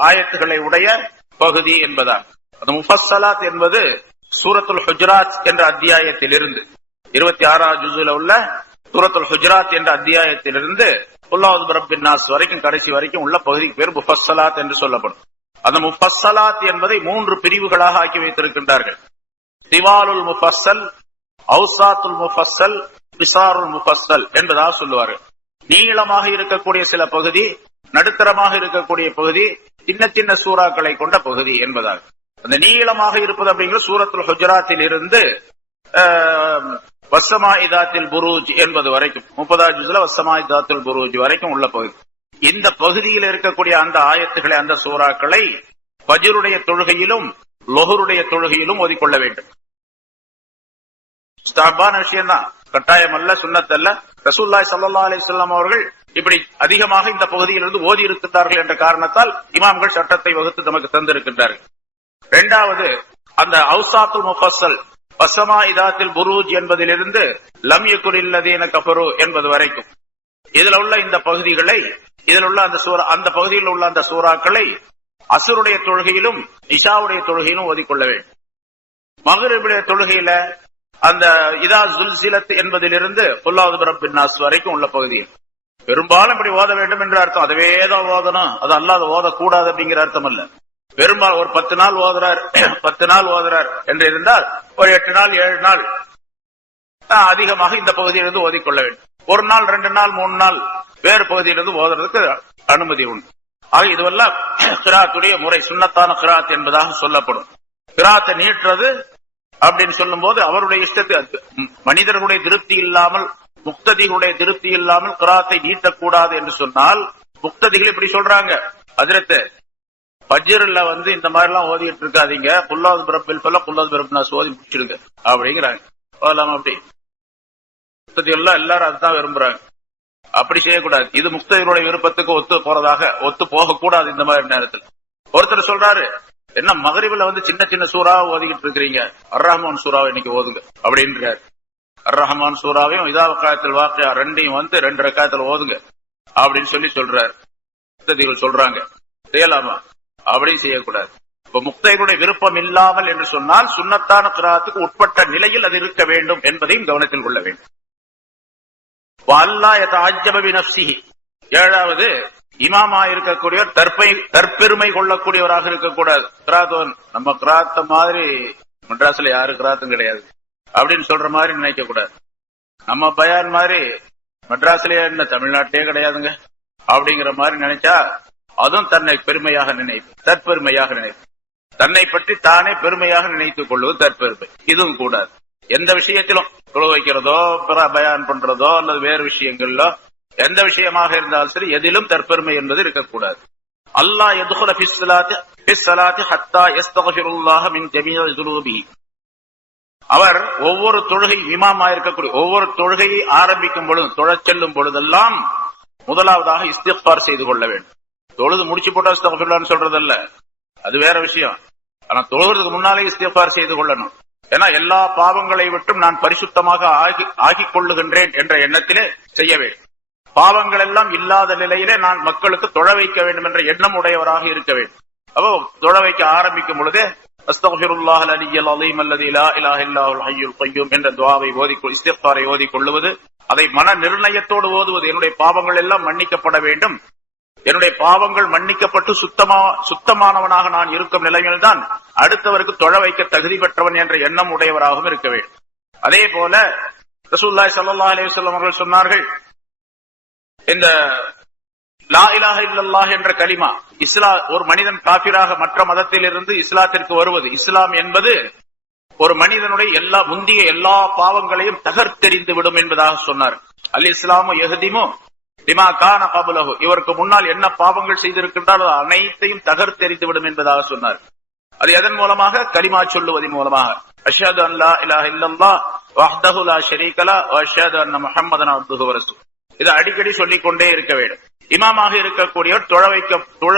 ஆயத்துகளை உடைய பகுதி என்பதால் அந்த முஃபஸ்ஸலாத் என்பது சூரத்துல் ஹுஜராத் என்ற அத்தியாயத்திலிருந்து 26ஆம் ஜுஸுல உள்ள சூரத்துல் ஹுஜராத் என்ற அத்தியாயத்திலிருந்து குல் அஊது பிரப்பின் நாஸ் வரைக்கும் கடைசி வரைக்கும் உள்ள பகுதிக்கு பேர் முஃபஸ்ஸலாத் என்று சொல்லப்படும். அந்த முஃபஸ்ஸலாத் என்பதை 3 பிரிவுகளாக ஆக்கி வைத்திருக்கின்றார்கள். திவாலுல் முஃபஸ்ஸல், அவ்சாத்துல் முஃபஸ்ஸல், பிசாருல் முஃபஸ்ஸல் என்பதாக சொல்லுவார்கள். நீளமாக இருக்கக்கூடிய சில பகுதி, நடுத்தரமாக இருக்கக்கூடிய பகுதி, சின்ன சின்ன சூறாக்களை கொண்ட பகுதி என்பதாக. அந்த நீளமாக இருப்பது அப்படிங்கிற சூரத்துல் ஹுஜராத்தில் இருந்து வஸ்ஸமாஇதாத்தில் புரூஜ் என்பது வரைக்கும் 30ஆம் ஜுஸ்ல வஸ்ஸமாஇதாத்தில் புரூஜ் வரைக்கும் உள்ள பகுதி. இந்த பகுதியில் இருக்கக்கூடிய அந்த ஆயத்துக்களை, அந்த சூறாக்களை ஃபஜ்ருடைய தொழுகையிலும் லொஹருடைய தொழுகையிலும் ஓதிக்கொள்ள வேண்டும். ஸ்தாபான விஷயம் தான், கட்டாயம் அல்ல, சுன்னத் அல்ல. ரசூலுல்லாஹி ஸல்லல்லாஹு அலைஹி வஸல்லம் அவர்கள் இப்படி அதிகமாக இந்த பகுதியிலிருந்து ஓதி இருக்கின்றார்கள் என்ற காரணத்தால் இமாம்கள் சட்டத்தை வகுத்து நமக்கு தந்திருக்கின்றார்கள். இரண்டாவது, அந்த அவ்சாத்துல் முஃபஸ்ஸல் வஸ்ஸமாஇதாத்தில் புரூஜ் என்பதிலிருந்து லம் யகுனில்லதீன கஃபரு என்பது வரைக்கும் இதில் உள்ள இந்த பகுதிகளை, இதில் உள்ள அந்த பகுதியில் உள்ள அந்த சூறாக்களை அஸ்ருடைய தொழுகையிலும் இஷாவுடைய தொழுகையிலும் ஓதிக்கொள்ள வேண்டும். மக்ரிபுடைய தொழுகையில அந்த இதா ஜுல்சிலத் என்பதிலிருந்து குல் அஊது பிரப்பின் நாஸ் வரைக்கும் உள்ள பகுதியில் பெரும்பாலும் இப்படி ஓத வேண்டும் என்ற அர்த்தம். அதுவே தான் ஓதணும், அது அல்லாத ஓதக்கூடாது அப்படிங்கிற அர்த்தம் அல்ல. பெரும்பாலும் ஒரு 10 நாள் ஓதுறார் 10 நாள் ஓதுறார் என்று இருந்தால் ஒரு 8 நாள் 7 நாள் அதிகமாக இந்த பகுதியிலிருந்து ஓதிக்கொள்ள வேண்டும். 1 நாள் 2 நாள் 3 நாள் வேறு பகுதியிலிருந்து ஓதுறதுக்கு அனுமதி உண்டு. ஆக இதுவெல்லாம் கிராத்துடைய முறை, சுன்னத்தான கிராத் என்பதாக சொல்லப்படும். கிராத்தை நீட்டுறது அப்படின்னு சொல்லும் போது அவருடைய இஷ்டத்துக்கு, மனிதர்களுடைய திருப்தி இல்லாமல், முக்ததிகளுடைய திருப்தி இல்லாமல் கிராத்தை நீட்டக்கூடாது என்று சொன்னால் முக்ததிகள் இப்படி சொல்றாங்க, ஹஜ்ரத் ஃபஜ்ர்ல இந்த மாதிரி எல்லாம் ஓதிட்டு இருக்காதீங்க, குல் அஊது பிரப்பில் ஃபலக் குல் அஊது பிரப்பின் நாஸ் ஓதி முடிச்சிருங்க அப்படிங்கிறாங்க. ஓதலாமா? அப்படி முக்ததிகள் எல்லாரும் அதுதான் விரும்புறாங்க. அப்படி செய்யக்கூடாது. இது முக்ததிகளுடைய விருப்பத்துக்கு ஒத்து போகக்கூடாது. இந்த மாதிரி நேரத்தில் ஒருத்தர் சொல்றாரு, என்ன மகரிபில சின்ன சின்ன சூறாவை ஓதிக்கிட்டு இருக்கிறீங்க, அர் ரஹ்மான் சூறாவை இன்னைக்கு ஓதுங்க அப்படின்றாரு. அர் ரஹ்மான் சூறாவையும் இதா வக்காயத்தில் வாக்கியா ரெண்டையும் 2 ரக்காயத்தில் ஓதுங்க அப்படின்னு சொல்றாரு. முக்ததிகள் சொல்றாங்க. செய்யலாமா? அப்படி செய்யக்கூடாது. இப்ப முக்ததிகளுடைய விருப்பம் இல்லாமல் என்று சொன்னால் சுன்னத்தான கிராத்துக்கு உட்பட்ட நிலையில் அது இருக்க வேண்டும் என்பதையும் கவனத்தில் கொள்ள வேண்டும். ஏழாவது, இமாமா இருக்கக்கூடியவர் தற்பெருமை கொள்ளக்கூடியவராக இருக்கக்கூடாது. கிராத்தவன் நம்ம கிராத்த மாதிரி மெட்ராஸ்ல யாரு கிராத்தும் கிடையாது அப்படின்னு சொல்ற மாதிரி நினைக்க கூடாது. நம்ம பயான் மாதிரி மெட்ராஸ்லயே என்ன தமிழ்நாட்டிலே கிடையாதுங்க அப்படிங்கிற மாதிரி நினைச்சா அதுவும் தன்னை பெருமையாக தற்பெருமையாக தன்னை பற்றி தானே பெருமையாக நினைத்துக் கொள்வது தற்பெருமை. இதுவும் கூடாது. எந்த விஷயத்திலும் தொழு வைக்கிறதோ பயான் பண்றதோ அல்லது வேறு விஷயங்கள்லோ எந்த விஷயமாக இருந்தாலும் சரி எதிலும் தற்பெருமை என்பது இருக்கக்கூடாது. அல்லாஹ் யதுகுல ஃபிஸ் ஸலாத்தி ஹத்தா யஸ்தக்ஃபிருல்லாஹ மின் ஜமீஇ ஸுனூபிஹி. அவர் ஒவ்வொரு தொழுகை இமாமா இருக்கக்கூடிய ஒவ்வொரு தொழுகையை ஆரம்பிக்கும் பொழுது, தொழச் செல்லும் பொழுதெல்லாம் முதலாவதாக இஸ்திக்ஃபார் செய்து கொள்ள வேண்டும். தொழுது முடிச்சு போட்டா அஸ்தக்ஃபிருல்லாஹ்னு சொல்றதல்ல, அது வேற விஷயம். ஆனா தொழுகிறதுக்கு முன்னாலே இஸ்திக்ஃபார் செய்து கொள்ளணும். ஏன்னா எல்லா பாவங்களை விட்டும் நான் பரிசுத்தமாக ஆகிக் கொள்ளுகின்றேன் என்ற எண்ணத்திலே செய்ய வேண்டும். பாவங்கள் எல்லாம் இல்லாத நிலையிலே நான் மக்களுக்கு தொழ வைக்க வேண்டும் என்ற எண்ணம் உடையவராக இருக்க வேண்டும். அப்போ தொழ வைக்க ஆரம்பிக்கும் பொழுதே அஸ்தக்ஃபிருல்லாஹல் அலிய்யல் அலீம் அல்லதி லா இலாஹ இல்லல்லாஹுல் ஹய்யுல் கய்யூம் என்ற துஆவை இஸ்திக்ஃபாரை ஓதிக் கொள்ளுவது, அதை மன நிர்ணயத்தோடு ஓதுவது. என்னுடைய பாவங்கள் எல்லாம் மன்னிக்கப்பட வேண்டும், என்னுடைய பாவங்கள் மன்னிக்கப்பட்டு சுத்தமானவனாக நான் இருக்கும் நிலையில்தான் அடுத்தவருக்கு தொழ வைக்க தகுதி பெற்றவன் என்ற எண்ணம் உடையவராகவும் இருக்க வேண்டும். அதே போல ரசூலுல்லாஹி ஸல்லல்லாஹு அலைஹி வஸல்லம் அவர்கள் சொன்னார்கள், இந்த லா இலாஹ இல்லல்லாஹ் என்ற கலிமா, ஒரு மனிதன் காஃபிராக மற்ற மதத்தில் இருந்து இஸ்லாத்திற்கு வருவது, இஸ்லாம் என்பது ஒரு மனிதனுடைய முந்திய எல்லா பாவங்களையும் தகர்த்தெறிந்து விடும் என்பதாக சொன்னார். அல் இஸ்லாமு யஹ்திமு லிமா கான கப்லஹு, இவருக்கு முன்னால் என்ன பாவங்கள் செய்திருக்கின்றால் அனைத்தையும் தகர்த்தெறிந்து விடும் என்பதாக சொன்னார். அது எதன் மூலமாக? கலிமா சொல்லுவதன் மூலமாக. அஷ்ஹது அன் லா இலாஹ இல்லல்லாஹ் வஹ்தஹு லா ஷரீக லஹு வ அஷ்ஹது அன்ன முஹம்மதன் அப்துஹு வ ரசூலுஹு. இது அடிக்கடி சொல்லிக் கொண்டே இருக்க வேண்டும். இமாமாக இருக்கக்கூடியவர் தொழ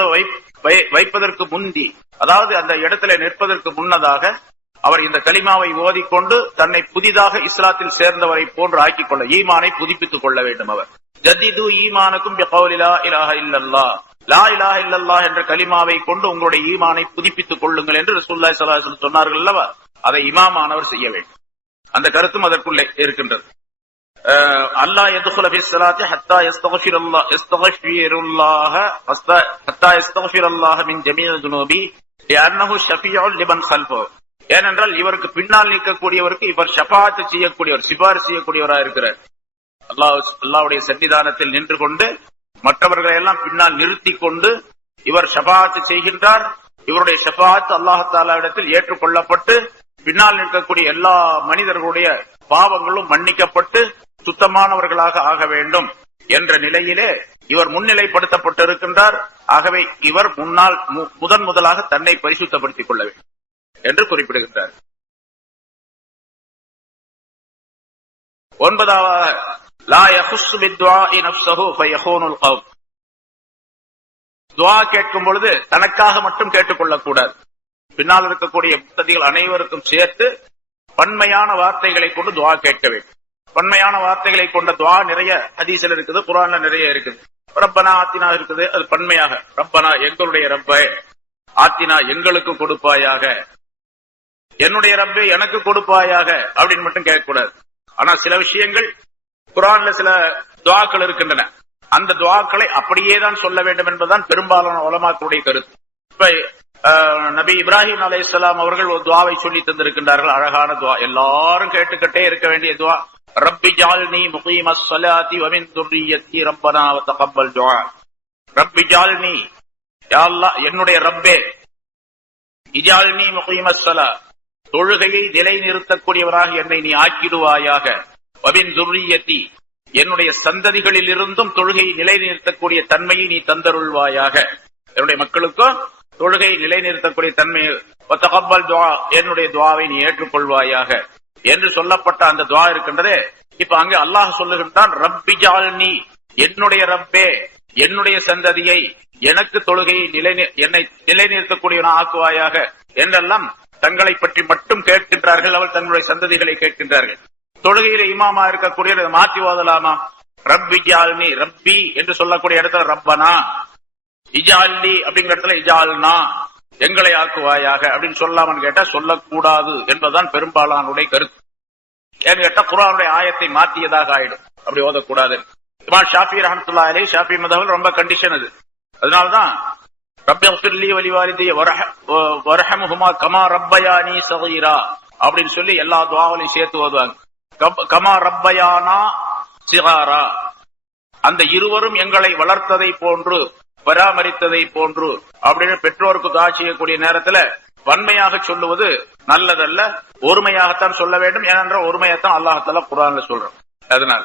வைப்பதற்கு முந்தி, அதாவது அந்த இடத்துல நிற்பதற்கு முன்னதாக அவர் இந்த கலிமாவை ஓதிக்கொண்டு தன்னை புதிதாக இஸ்லாத்தில் சேர்ந்தவரை போன்று ஆக்கிக் கொள்ள, ஈமானை புதுப்பித்துக் கொள்ள வேண்டும். அவர் ஜதீது ஈமானுக்கும் பிகௌலி லா இலாஹ இல்லல்லாஹ், லா இலாஹ இல்லல்லாஹ் என்ற கலிமாவை கொண்டு உங்களுடைய ஈமானை புதுப்பித்துக் கொள்ளுங்கள் என்று ரசூலுல்லாஹி ஸல்லல்லாஹு அலைஹி வஸல்லம் சொன்னார்கள் அல்லவா? அதை இமாமானவர் செய்ய வேண்டும். அந்த கருத்தும் அதற்குள்ளே இருக்கின்றது. அல்லாஹ் யதுகுல ஃபி ஸலாத்தி ஹத்தா யஸ்தக்ஃபிரல்லாஹ மின் ஜமீஇ துனூபி லிஅன்னஹு ஷஃபீஉன் லிமன் கல்ஃபஹு. ஏனென்றால் இவருக்கு பின்னால் நிற்கக்கூடியவருக்கு இவர் ஷஃபாஅத் செய்யக்கூடியவர், சிபாரிசு செய்யக்கூடியவராக இருக்கிறார். அல்லாஹ்வுடைய சன்னிதானத்தில் நின்று கொண்டு மற்றவர்களை எல்லாம் பின்னால் நிறுத்தி கொண்டு இவர் ஷஃபாஅத் செய்கின்றார். இவருடைய ஷஃபாஅத் அல்லாஹ் தஆலாவிடத்தில் ஏற்றுக்கொள்ளப்பட்டு பின்னால் நிற்கக்கூடிய எல்லா மனிதர்களுடைய பாவங்களும் மன்னிக்கப்பட்டு சுத்தமானவர்களாக ஆக வேண்டும் என்ற நிலையிலே இவர் முன்னிலைப்படுத்தப்பட்டிருக்கின்றார். ஆகவே இவர் முதலாக தன்னை பரிசுத்தப்படுத்திக் கொள்ள வேண்டும் என்று குறிப்பிடுகின்றார். 9வது, லா யஹுஸ்ஸு பித்துஆஇ நஃப்ஸஹு ஃபயஹூனுல் கௌம். துஆ கேட்கும் பொழுது தனக்காக மட்டும் கேட்டுக்கொள்ளக் கூடாது. பின்னால் இருக்கக்கூடிய முக்ததிகள் அனைவருக்கும் சேர்த்து பன்மையான வார்த்தைகளை கொண்டு துஆ கேட்க வேண்டும். பன்மையான வார்த்தைகளை கொண்ட துஆ நிறைய ஹதீஸ்ல இருக்குது, குர்ஆன்ல நிறைய இருக்குது. ரப்பனா ஆத்தினா இருக்குது, அது பன்மையாக. ரப்பனா எங்களுடைய ரப்பே, ஆத்தினா எங்களுக்கு கொடுப்பாயாக, என்னுடைய ரப்பே எனக்கு கொடுப்பாயாக அப்படின்னு மட்டும் கேட்கக்கூடாது. ஆனா சில விஷயங்கள் குர்ஆன்ல சில துஆக்கள் இருக்கின்றன, அந்த துஆக்களை அப்படியே தான் சொல்ல வேண்டும் என்பதுதான் பெரும்பாலான உலமாக்களுடைய கருத்து. இப்ப நபி இப்ராஹிம் அலைஹிஸ்ஸலாம் அவர்கள் ஒரு துஆவை சொல்லி தந்திருக்கின்றார்கள், அழகான துஆ, எல்லாரும் கேட்டுக்கிட்டே இருக்க வேண்டிய துஆ. ரப்பி ஜஅல்னி முகீமஸ் ஸலாத்தி வ மின் துர்ரிய்யத்தி ரப்பனா வ தகப்பல் துஆ. ரப்பி ஜஅல்னி, யா அல்லாஹ் என்னுடைய ரப்பே, இஜஅல்னி முகீமஸ் ஸலா, தொழுகையை நிலைநிறுத்தக்கூடியவராக என்னை நீ ஆக்கிடுவாயாக. வ மின் துர்ரிய்யத்தி, என்னுடைய சந்ததிகளில் இருந்தும் தொழுகையை நிலைநிறுத்தக்கூடிய தன்மையை நீ தந்தருள்வாயாக. என்னுடைய மக்களுக்கும் தொழுகையை நிலைநிறுத்தக்கூடிய தன்மை. தகப்பல் துஆ, என்னுடைய துஆவை நீ ஏற்றுக்கொள்வாயாக என்று சொல்லப்பட்ட அந்த துஆ இருக்கின்றதே. இப்ப அங்கே அல்லாஹ் சொல்லுகின்றான், ரப்பி ஜஅல்னி, என்னுடைய ரப்பே, என்னுடைய சந்ததியை எனக்கு தொழுகையை என்னை நிலைநிறுத்தக்கூடியவனா ஆக்குவாயாக என்றெல்லாம் தங்களை பற்றி மட்டும் கேட்கின்றார்கள். அவள் தங்களுடைய சந்ததிகளை கேட்கின்றார்கள். தொழுகையில இமாமா இருக்கக்கூடிய மாற்றி ஓதலாமா? ரப்பி ஜஅல்னி, ரப்பி என்று சொல்லக்கூடிய இடத்துல ரப்பனா, இஜால்னி அப்படிங்கிற இடத்துல இஜால்னா, எங்களை ஆக்குவாயாக அப்படின்னு சொல்லாமன்னு கேட்டா சொல்லக்கூடாது என்பதுதான் பெரும்பாலானுடைய கருத்து. ஏன்னு கேட்டா குர்ஆனுடைய ஆயத்தை மாற்றியதாக ஆயிடும், அப்படி ஓதக்கூடாது. இமாம் ஷாஃபி ரஹ்மத்துல்லாஹி அலைஹி, ஷாஃபி மதஹ்பில் ரொம்ப கண்டிஷன் அது. அதனால்தான் ரப்பி ஃபிர்லி வ லிவாலிதைய வர்ஹம்ஹுமா கமா ரப்பயானி ஸகீரா அப்படின்னு சொல்லி எல்லா துஆவிலையும் சேர்த்து ஓதுவாங்க. கமா ரப்பயானா ஸிகாரா, அந்த இருவரும் எங்களை வளர்த்ததை போன்று பராமரித்ததை போன்று அப்படின்னு பெற்றோருக்கு துஆ செய்யக்கூடிய நேரத்துல வன்மையாக சொல்லுவது நல்லதல்ல, ஒருமையாகத்தான் சொல்ல வேண்டும். ஏனென்றால் ஒருமையத்தான் அல்லாஹ் தஆலா குர்ஆன்ல சொல்றான். அதனால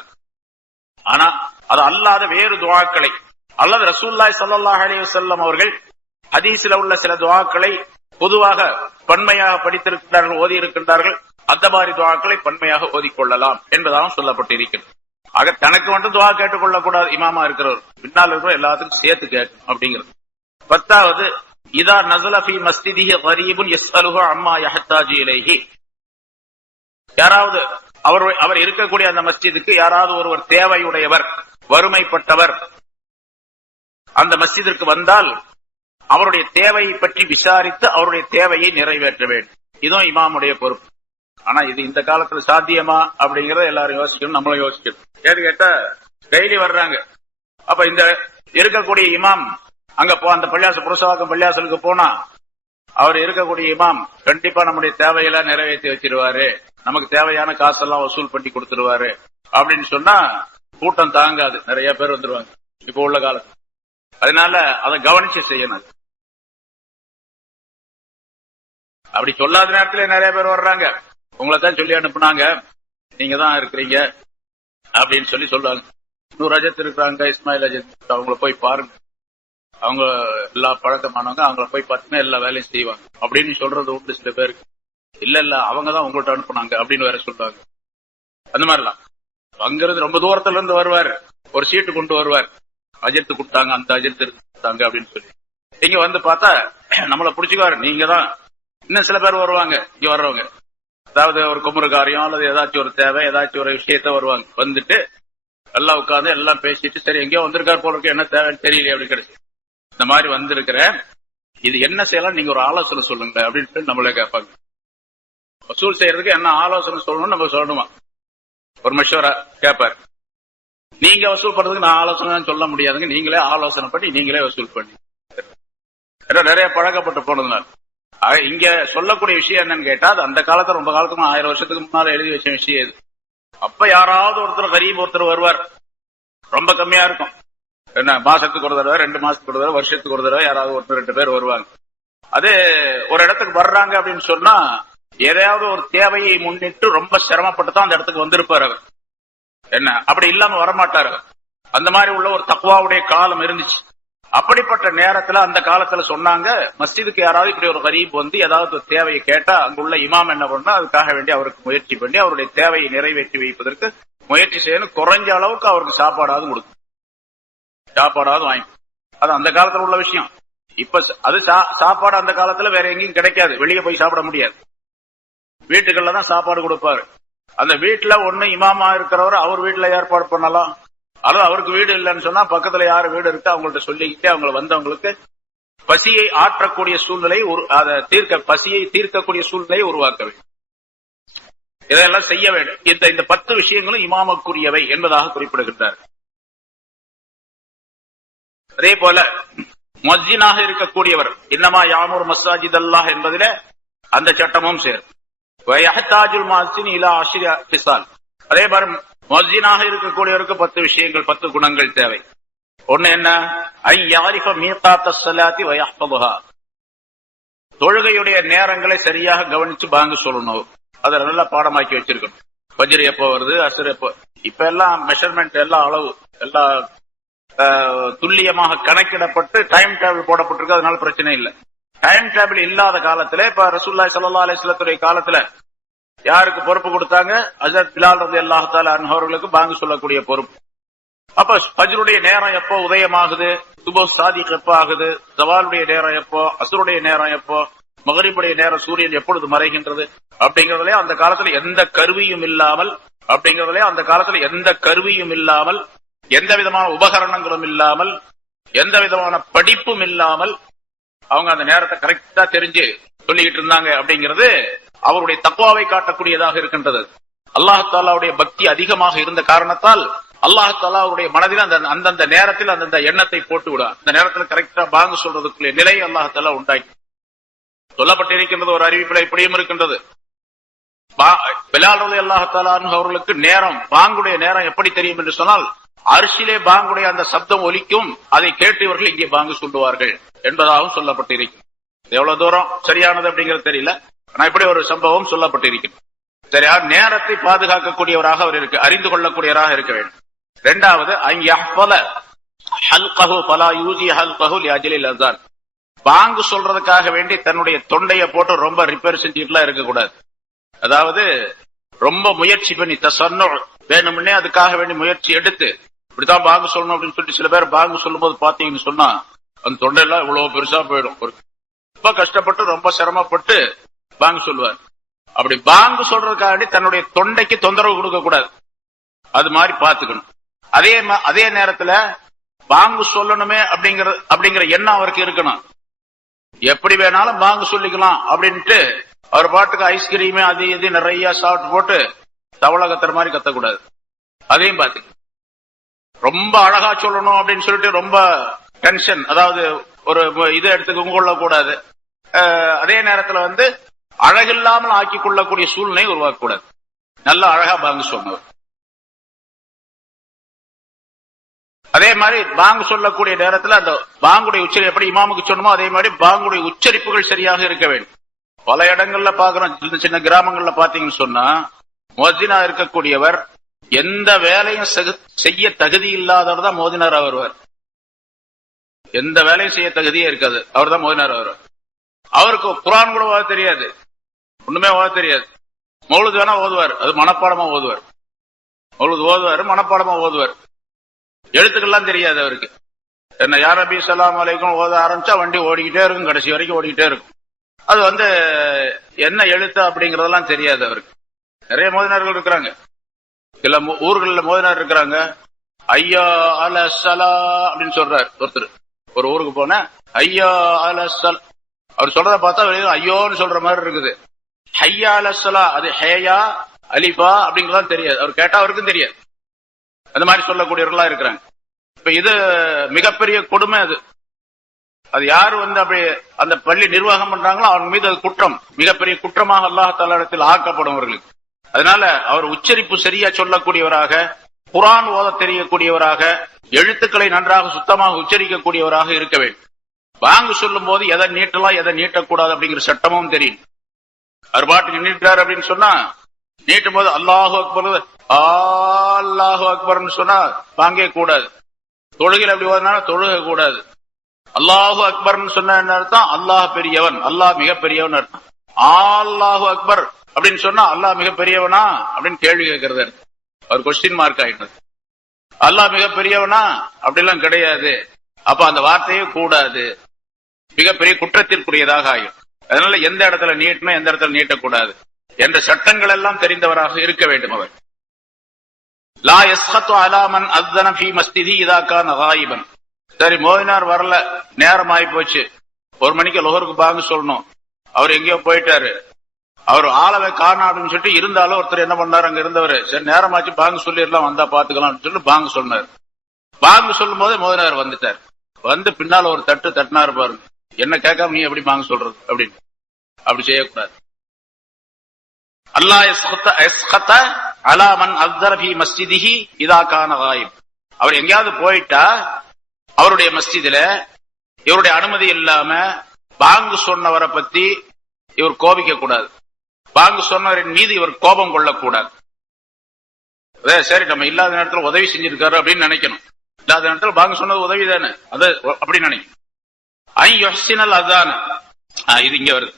ஆனா அது அல்லாத வேறு துஆக்களை அல்லது ரசூலுல்லாஹி ஸல்லல்லாஹு அலைஹி வஸல்லம் அவர்கள் ஹதீஸ்ல உள்ள சில துஆக்களை பொதுவாக பன்மையாக படித்திருக்கிறார்கள், ஓதி இருக்கின்றார்கள். அந்த மாதிரி துஆக்களை பன்மையாக ஓதிக்கொள்ளலாம் என்பதாக சொல்லப்பட்டிருக்கிறது. ஆக தனக்கு மட்டும் துஆ கேட்டுக்கொள்ளக் கூடாது, இமாமா இருக்கிறவர் பின்னால் இருக்கிற எல்லாத்துக்கும் சேர்த்து கேட்கும் அப்படிங்கிறது. 10வது, இதா நஸல ஃபீ மஸ்ஜிதிஹி கரீபுன் யஸ்அலுஹு அம்மா யஹ்தாஜு இலைஹி. யாராவது அவர் இருக்கக்கூடிய அந்த மஸ்ஜிதுக்கு யாராவது ஒருவர் தேவையுடையவர், வறுமைப்பட்டவர் அந்த மஸ்ஜிதிற்கு வந்தால் அவருடைய தேவையை பற்றி விசாரித்து அவருடைய தேவையை நிறைவேற்ற வேண்டும். இதுவும் இமாமுடைய பொறுப்பு. ஆனா இது இந்த காலத்துல சாத்தியமா அப்படிங்கறத எல்லாரும் யோசிக்கணும், நம்மளும் யோசிக்கணும். ஏன்னு கேட்டா டெய்லி வர்றாங்க. அப்ப இருக்கக்கூடிய இமாம் அங்க அந்த பள்ளியாசல் புரசவாக்கம் பள்ளியாசலுக்கு போனா அவர் இருக்கக்கூடிய இமாம் கண்டிப்பா நம்முடைய தேவையெல்லாம் நிறைவேற்றி வச்சிருவாரு, நமக்கு தேவையான காசெல்லாம் வசூல் பண்ணி கொடுத்துருவாரு அப்படின்னு சொன்னா கூட்டம் தாங்காது, நிறைய பேர் வந்துருவாங்க இப்ப உள்ள காலத்துல. அதனால அதை கவனிச்சு செய்யணும். அப்படி சொல்லாத நேரத்துல நிறைய பேர் வர்றாங்க, உங்களை தான் சொல்லி அனுப்புனாங்க, நீங்க தான் இருக்கிறீங்க அப்படின்னு சொல்லி சொல்லுவாங்க. 100 அஜத் இருக்கிறாங்க, இஸ்மாயில் அஜத், அவங்கள போய் பாருங்க, அவங்க எல்லா பழக்கமானவங்க, அவங்கள போய் பார்த்தீங்கன்னா எல்லா வேலையும் செய்வாங்க அப்படின்னு சொல்றது உண்டு சில பேருக்கு. இல்ல அவங்கதான் உங்கள்ட்ட அனுப்புனாங்க அப்படின்னு வேற சொல்லுவாங்க. அந்த மாதிரிலாம் அங்கிருந்து ரொம்ப தூரத்துல இருந்து வருவார், ஒரு சீட்டு கொண்டு வருவார், அஜத்து கொடுத்தாங்க, அந்த அஜத்து கொடுத்தாங்க அப்படின்னு சொல்லி. இங்க வந்து பார்த்தா நம்மளை பிடிச்சிக்குவாரு, நீங்க தான். இன்னும் சில பேர் வருவாங்க இங்க வர்றவங்க, அதாவது ஒரு குமுறு காரியம் அல்லது ஏதாச்சும் ஒரு தேவை, ஏதாச்சும் ஒரு விஷயத்த வருவாங்க. வந்துட்டு எல்லாம் உட்கார்ந்து எல்லாம் பேசிட்டு, சரி எங்கேயோ வந்திருக்காரு போல இருக்கு, என்ன தேவைன்னு தெரியல அப்படி கிடைச்சு, இந்த மாதிரி வந்திருக்கிற இது என்ன செய்யலாம், நீங்க ஒரு ஆலோசனை சொல்லுங்க அப்படின்னு நம்மளே கேட்பாங்க. வசூல் செய்யறதுக்கு என்ன ஆலோசனை சொல்லணும்னு நம்ம சொல்லணுமா, ஒரு மஷூரா கேட்பாரு. நீங்க வசூல் பண்றதுக்கு நான் ஆலோசனை சொல்ல முடியாதுங்க, நீங்களே ஆலோசனை பண்ணி நீங்களே வசூல் பண்ணி. நிறைய பழக்கப்பட்டு போனதுனால இங்க சொல்லக்கூடிய விஷயம் என்னன்னு கேட்டா, அது அந்த காலத்துல ரொம்ப காலத்துக்கு 1000 வருஷத்துக்கு முன்னால எழுதி வச்ச விஷயம் இது. அப்ப யாராவது ஒருத்தர் கரீப் ஒருத்தர் வருவார், ரொம்ப கம்மியா இருக்கும், என்ன மாசத்துக்கு ஒரு தடவை, 2 மாசத்துக்கு ஒரு தடவை, வருஷத்துக்கு ஒரு தடவை யாராவது ஒருத்தர் 2 பேர் வருவாங்க. அது ஒரு இடத்துக்கு வர்றாங்க அப்படின்னு சொன்னா ஏதாவது ஒரு தேவையை முன்னிட்டு ரொம்ப சிரமப்பட்டு தான் அந்த இடத்துக்கு வந்திருப்பார் அவர். என்ன அப்படி இல்லாம வரமாட்டாரு. அந்த மாதிரி உள்ள ஒரு தக்வாவுடைய காலம் இருந்துச்சு. அப்படிப்பட்ட நேரத்துல அந்த காலத்துல சொன்னாங்க, மஸ்ஜிதுக்கு யாராவது இப்படி ஒரு கரீப் வந்து ஏதாவது தேவையை கேட்டா அங்குள்ள இமாம் என்ன பண்ணா அதுக்காக வேண்டி அவருக்கு முயற்சி பண்ணி அவருடைய தேவையை நிறைவேற்றி வைப்பதற்கு முயற்சி செய்யணும். குறைஞ்ச அளவுக்கு அவருக்கு சாப்பாடாவது கொடுக்கும், சாப்பாடாவது வாங்கி. அது அந்த காலத்துல உள்ள விஷயம். இப்ப அது சாப்பாடு அந்த காலத்துல வேற எங்கேயும் கிடைக்காது, வெளியே போய் சாப்பிட முடியாது, வீட்டுகள்ல தான் சாப்பாடு கொடுப்பாரு. அந்த வீட்டுல ஒண்ணு இமாமா இருக்கிறவர் அவர் வீட்டுல ஏற்பாடு பண்ணலாம், அல்லது அவருக்கு வீடு இல்லைன்னு சொன்னா பக்கத்துல யாரு வீடு இருக்கு அவங்கள்ட்ட சொல்லிக்கிட்டு அவங்களை வந்தவங்களுக்கு பசியை ஆற்றக்கூடிய சூழ்நிலை, பசியை தீர்க்கக்கூடிய சூழ்நிலையை உருவாக்க வேண்டும். இதெல்லாம் செய்ய வேண்டும். இந்த 10 விஷயங்களும் இமாமுக்குரியவை என்பதாக குறிப்பிடுகின்றார். அதே போல முஅஜ்ஜினாக இருக்கக்கூடியவர் இன்னமா யாமுர் மஸாஜித் அல்லாஹ் என்பதில அந்த சட்டமும் சேரும். வயஹ்தாஜுல் முஅஜ்ஜின் இலா 10 ஃபிஸால். அதே மாதிரி முஅஜ்ஜினாக இருக்கக்கூடியவருக்கு 10 விஷயங்கள், 10 குணங்கள் தேவை. ஒண்ணு என்ன, ஐ யாரிஃப மீகாத்தஸ் ஸலாத்தி வயஹ்ஃபதுஹா. தொழுகையுடைய நேரங்களை சரியாக கவனிச்சு பாங்கு சொல்லணும், அதை நல்லா பாடமாக்கி வச்சிருக்கணும். ஃபஜ்ர் எப்போ வருது, அஸ்ர் எப்போ, இப்ப எல்லாம் மெஷர்மெண்ட், எல்லாம் அளவு எல்லாம் துல்லியமாக கணக்கிடப்பட்டு டைம் டேபிள் போடப்பட்டிருக்கு, அதனால பிரச்சனை இல்லை. டைம் டேபிள் இல்லாத காலத்துல இப்ப ரசூலுல்லாஹி ஸல்லல்லாஹு அலைஹி வஸல்லம் காலத்துல யாருக்கு பொறுப்பு கொடுத்தாங்க, ஹஜ்ரத் பிலால் ரலியல்லாஹு தஆலா அன்ஹு அவர்களுக்கு பாங்கு சொல்லக்கூடிய பொறுப்பு. அப்ப ஃபஜ்ருடைய நேரம் எப்போ உதயமாகுது, சுபஹ் சாதிக் எப்போ ஆகுது, ஜவாலுடைய நேரம் எப்போ, அஸ்ருடைய நேரம் எப்போ, மகரிபுடைய நேரம் சூரியன் எப்பொழுது மறைகின்றது அப்படிங்கறதுல அந்த காலத்துல எந்த கருவியும் இல்லாமல் எந்த விதமான உபகரணங்களும் இல்லாமல் எந்த விதமான படிப்பும் இல்லாமல் அவங்க அந்த நேரத்தை கரெக்டா தெரிஞ்சு சொல்லிக்கிட்டு இருந்தாங்க. அப்படிங்கிறது அவருடைய தக்வாவை காட்டக்கூடியதாக இருக்கின்றது. அல்லாஹ் தஆலாவுடைய பக்தி அதிகமாக இருந்த காரணத்தால் அல்லாஹ் தஆலா அவருடைய மனதில் அந்தந்த நேரத்தில் அந்தந்த எண்ணத்தை போட்டு விடுவார். அந்த நேரத்தில் கரெக்டா பாங்கு சொல்றதுக்குரிய நிலை அல்லாஹ் தஆலா உண்டாக்கி சொல்லப்பட்டிருக்கின்றது. ஒரு அறிவிப்பில் இப்படியும் இருக்கின்றது, பிலால் ரலியல்லாஹு தஆலா அன்ஹு அவர்களுக்கு நேரம், பாங்குடைய நேரம் எப்படி தெரியும் என்று சொன்னால், அரிசிலே பாங்குடைய அந்த சப்தம் ஒலிக்கும், அதை கேட்டு இவர்கள் இங்கே பாங்கு சொல்லுவார்கள் என்பதாகவும் சொல்லப்பட்டிருக்கும். எவ்வளவு தூரம் சரியானது அப்படிங்கிறது தெரியல, ஆனா இப்படி ஒரு சம்பவம் சொல்லப்பட்டிருக்கும். சரியா, நேரத்தை பாதுகாக்கக்கூடியவராக அவர் அறிந்து கொள்ளக்கூடியவராக இருக்க வேண்டும். இரண்டாவது, பாங்கு சொல்றதுக்காக வேண்டி தன்னுடைய தொண்டையை போட்டு ரொம்ப ரிப்பேர் செஞ்சுட்டுலாம் இருக்கக்கூடாது. அதாவது ரொம்ப முயற்சி பண்ணி வேணும்னே அதுக்காக வேண்டி முயற்சி எடுத்து இப்படித்தான் பாங்கு சொல்லணும் அப்படின்னு சொல்லிட்டு சில பேர் பாங்கு சொல்லும் போது பாத்தீங்கன்னு சொன்னா அந்த தொண்டையெல்லாம் இவ்வளவு பெருசா போயிடும். ரொம்ப கஷ்டப்பட்டு ரொம்ப சிரமப்பட்டு பாங்கு சொல்லுவார். அப்படி பாங்கு சொல்றதுக்காக வேண்டி தன்னுடைய தொண்டைக்கு தொந்தரவு கொடுக்க கூடாது, அது மாதிரி பாத்துக்கணும். அதே நேரத்துல பாங்கு சொல்லணுமே அப்படிங்கிற எண்ணம் அவருக்கு இருக்கணும். எப்படி வேணாலும் பாங்கு சொல்லிக்கலாம் அப்படின்ட்டு அவர் பாட்டுக்கு ஐஸ்கிரீமே அது இது நிறைய சாப்பிட்டு போட்டு தவளை கத்துற மாதிரி கத்தக்கூடாது, அதையும் பாத்துக்கணும். ரொம்ப அழகா சொல்லணும் அப்படின்னு சொல்லிட்டு ரொம்ப டென்ஷன், அதாவது ஒரு இதை எடுத்து கொள்ளக்கூடாது. அதே நேரத்தில் அழகில்லாமல் ஆக்கிக் கொள்ளக்கூடிய சூழ்நிலை உருவாக்கக்கூடாது. நல்ல அழகா பாங்கு சொன்னவர். அதே மாதிரி பாங்கு சொல்லக்கூடிய நேரத்தில் அந்த பாங்குடைய உச்சரிப்பு எப்படி இமாமுக்கு சொன்னமோ அதே மாதிரி பாங்குடைய உச்சரிப்புகள் சரியாக இருக்க வேண்டும். பல இடங்கள்ல பாக்குறோம், சின்ன சின்ன கிராமங்கள்ல பாத்தீங்கன்னு சொன்னா முஅஜ்ஜினா இருக்கக்கூடியவர் எந்த வேலையும் செய்ய தகுதி இல்லாதவர் தான் மோதினார் வருவார். எந்த வேலையும் செய்ய தகுதியே இருக்காது, அவர் தான் மோதினார் வருவார். அவருக்கு குர்ஆன் கூட ஓத தெரியாது, ஒண்ணுமே ஓத தெரியாது. மௌலூத் வேணா ஓதுவார், அது மனப்பாடமா ஓதுவார். மௌலூத் ஓதுவார், மனப்பாடமா ஓதுவார். எழுத்துக்கள்லாம் தெரியாது அவருக்கு. என்ன யா ரபி ஸலாம் அலைக்கும் ஓத ஆரம்பிச்சா வண்டி ஓடிக்கிட்டே இருக்கும், கடைசி வரைக்கும் ஓடிக்கிட்டே இருக்கும். அது என்ன எழுத்து அப்படிங்கறதெல்லாம் தெரியாது அவருக்கு. நிறைய மோதினார்கள் இருக்கிறாங்க, சில ஊர்களில் மோதினார் இருக்கிறாங்க. ஐயா அல ஸலா அப்படின்னு சொல்றாரு ஒருத்தர். ஒரு ஊருக்கு போன ஐயா அல ஸல், அவர் சொல்றத பார்த்தா வெளியே ஐயோன்னு சொல்ற மாதிரி இருக்குது. ஹையா அல ஸலா, அது ஹேயா அலிஃபா அப்படிங்கறதான் தெரியாது. அவர் கேட்டா அவருக்கும் தெரியாது. அந்த மாதிரி சொல்லக்கூடியவர்களா இருக்கிறாங்க. இப்ப இது மிகப்பெரிய கொடுமை. அது யாரு அப்படி அந்த பள்ளி நிர்வாகம் பண்றாங்களோ அவங்க மீது அது குற்றம், மிகப்பெரிய குற்றமாக அல்லாஹ் தஆலா இடத்தில் ஆக்கப்படும் அவர்களுக்கு. அதனால அவர் உச்சரிப்பு சரியா சொல்லக்கூடியவராக, குர்ஆன் ஓத தெரியக்கூடியவராக, எழுத்துக்களை நன்றாக சுத்தமாக உச்சரிக்கக்கூடியவராக இருக்க வேண்டும். பாங்கு சொல்லும் போது எதை நீட்டலாம் எதை நீட்டக்கூடாது அப்படிங்கிற சட்டமும் தெரியும். அவர் பாட்டுக்கு நீட்டார் அப்படின்னு சொன்னா நீட்டும் போது அல்லாஹு அக்பர் அல்லாஹு அக்பர்னு சொன்னா பாங்கே கூடாது. தொழுகையில் அப்படி ஓதுனா தொழுக கூடாது. அல்லாஹு அக்பர்னு சொன்ன என்ன அர்த்தம்? அல்லாஹ் பெரியவன், அல்லாஹ் மிக பெரியவன் அர்த்தம். அல்லாஹு அக்பர் அப்படின்னு சொன்னா அல்லாஹ் மிக பெரியவனா அப்படின்னு கேள்வி கேட்கறது. அவர் கொஸ்டின் மார்க் ஆயிட்டது. அல்லாஹ் மிக பெரியவனா அப்படிலாம் கிடையாது. அப்ப அந்த வார்த்தையே கூடாது, மிகப்பெரிய குற்றத்திற்குரியதாக ஆகும். அதனால எந்த இடத்துல நீட்டணும் எந்த இடத்துல நீட்டக்கூடாது என்ற சட்டங்கள் எல்லாம் தெரிந்தவராக இருக்க வேண்டும் அவர். லா யஸ்ஹது அலா மன் அஸ்ஸன ஃபீ மஸ்ஜிதி இதா கான காயிபன். சரி, மோதினார் வரல, நேரம் ஆகி போச்சு, 1 மணிக்கு லுஹருக்கு பாங்கு சொல்லணும், அவர் எங்கேயோ போயிட்டாரு, அவர் ஆளவை காணா அப்படின்னு சொல்லிட்டு இருந்தாலும் ஒருத்தர் என்ன பண்ணாரு, அங்க இருந்தவர், சரி நேரமாச்சு பாங்கு சொல்லிடலாம், வந்தா பாத்துக்கலாம் சொல்லி பாங்கு சொன்னார். பாங்கு சொல்லும் போதே மோதினார் வந்துட்டார். பின்னால ஒரு தட்டினாரு பாருங்க, என்ன கேட்காம நீ எப்படி பாங்கு சொல்றது அப்படின்னு. அப்படி செய்யக்கூடாது. அல்லாஹ் யஸ்ஹத அலா மன் அஸ்ஸர ஃபீ மஸ்ஜிதிஹி இதா கான காயிப். அவர் எங்கேயாவது போயிட்டா அவருடைய மஸ்ஜிதுல இவருடைய அனுமதி இல்லாம பாங்கு சொன்னவரை பத்தி இவர் கோபிக்க கூடாது, பாங்கு சொன்னவரின் மீது இவர் கோபம் கொள்ளக்கூடாது. சரி நம்ம இல்லாத நேரத்தில் உதவி செஞ்சிருக்காரு அப்படின்னு நினைக்கணும். இல்லாத நேரத்தில் பாங்கு சொன்னது உதவி தானே, அது அப்படி நினைக்கணும். ஐ யுஹ்சினல் அஸான, இது இங்க வருது.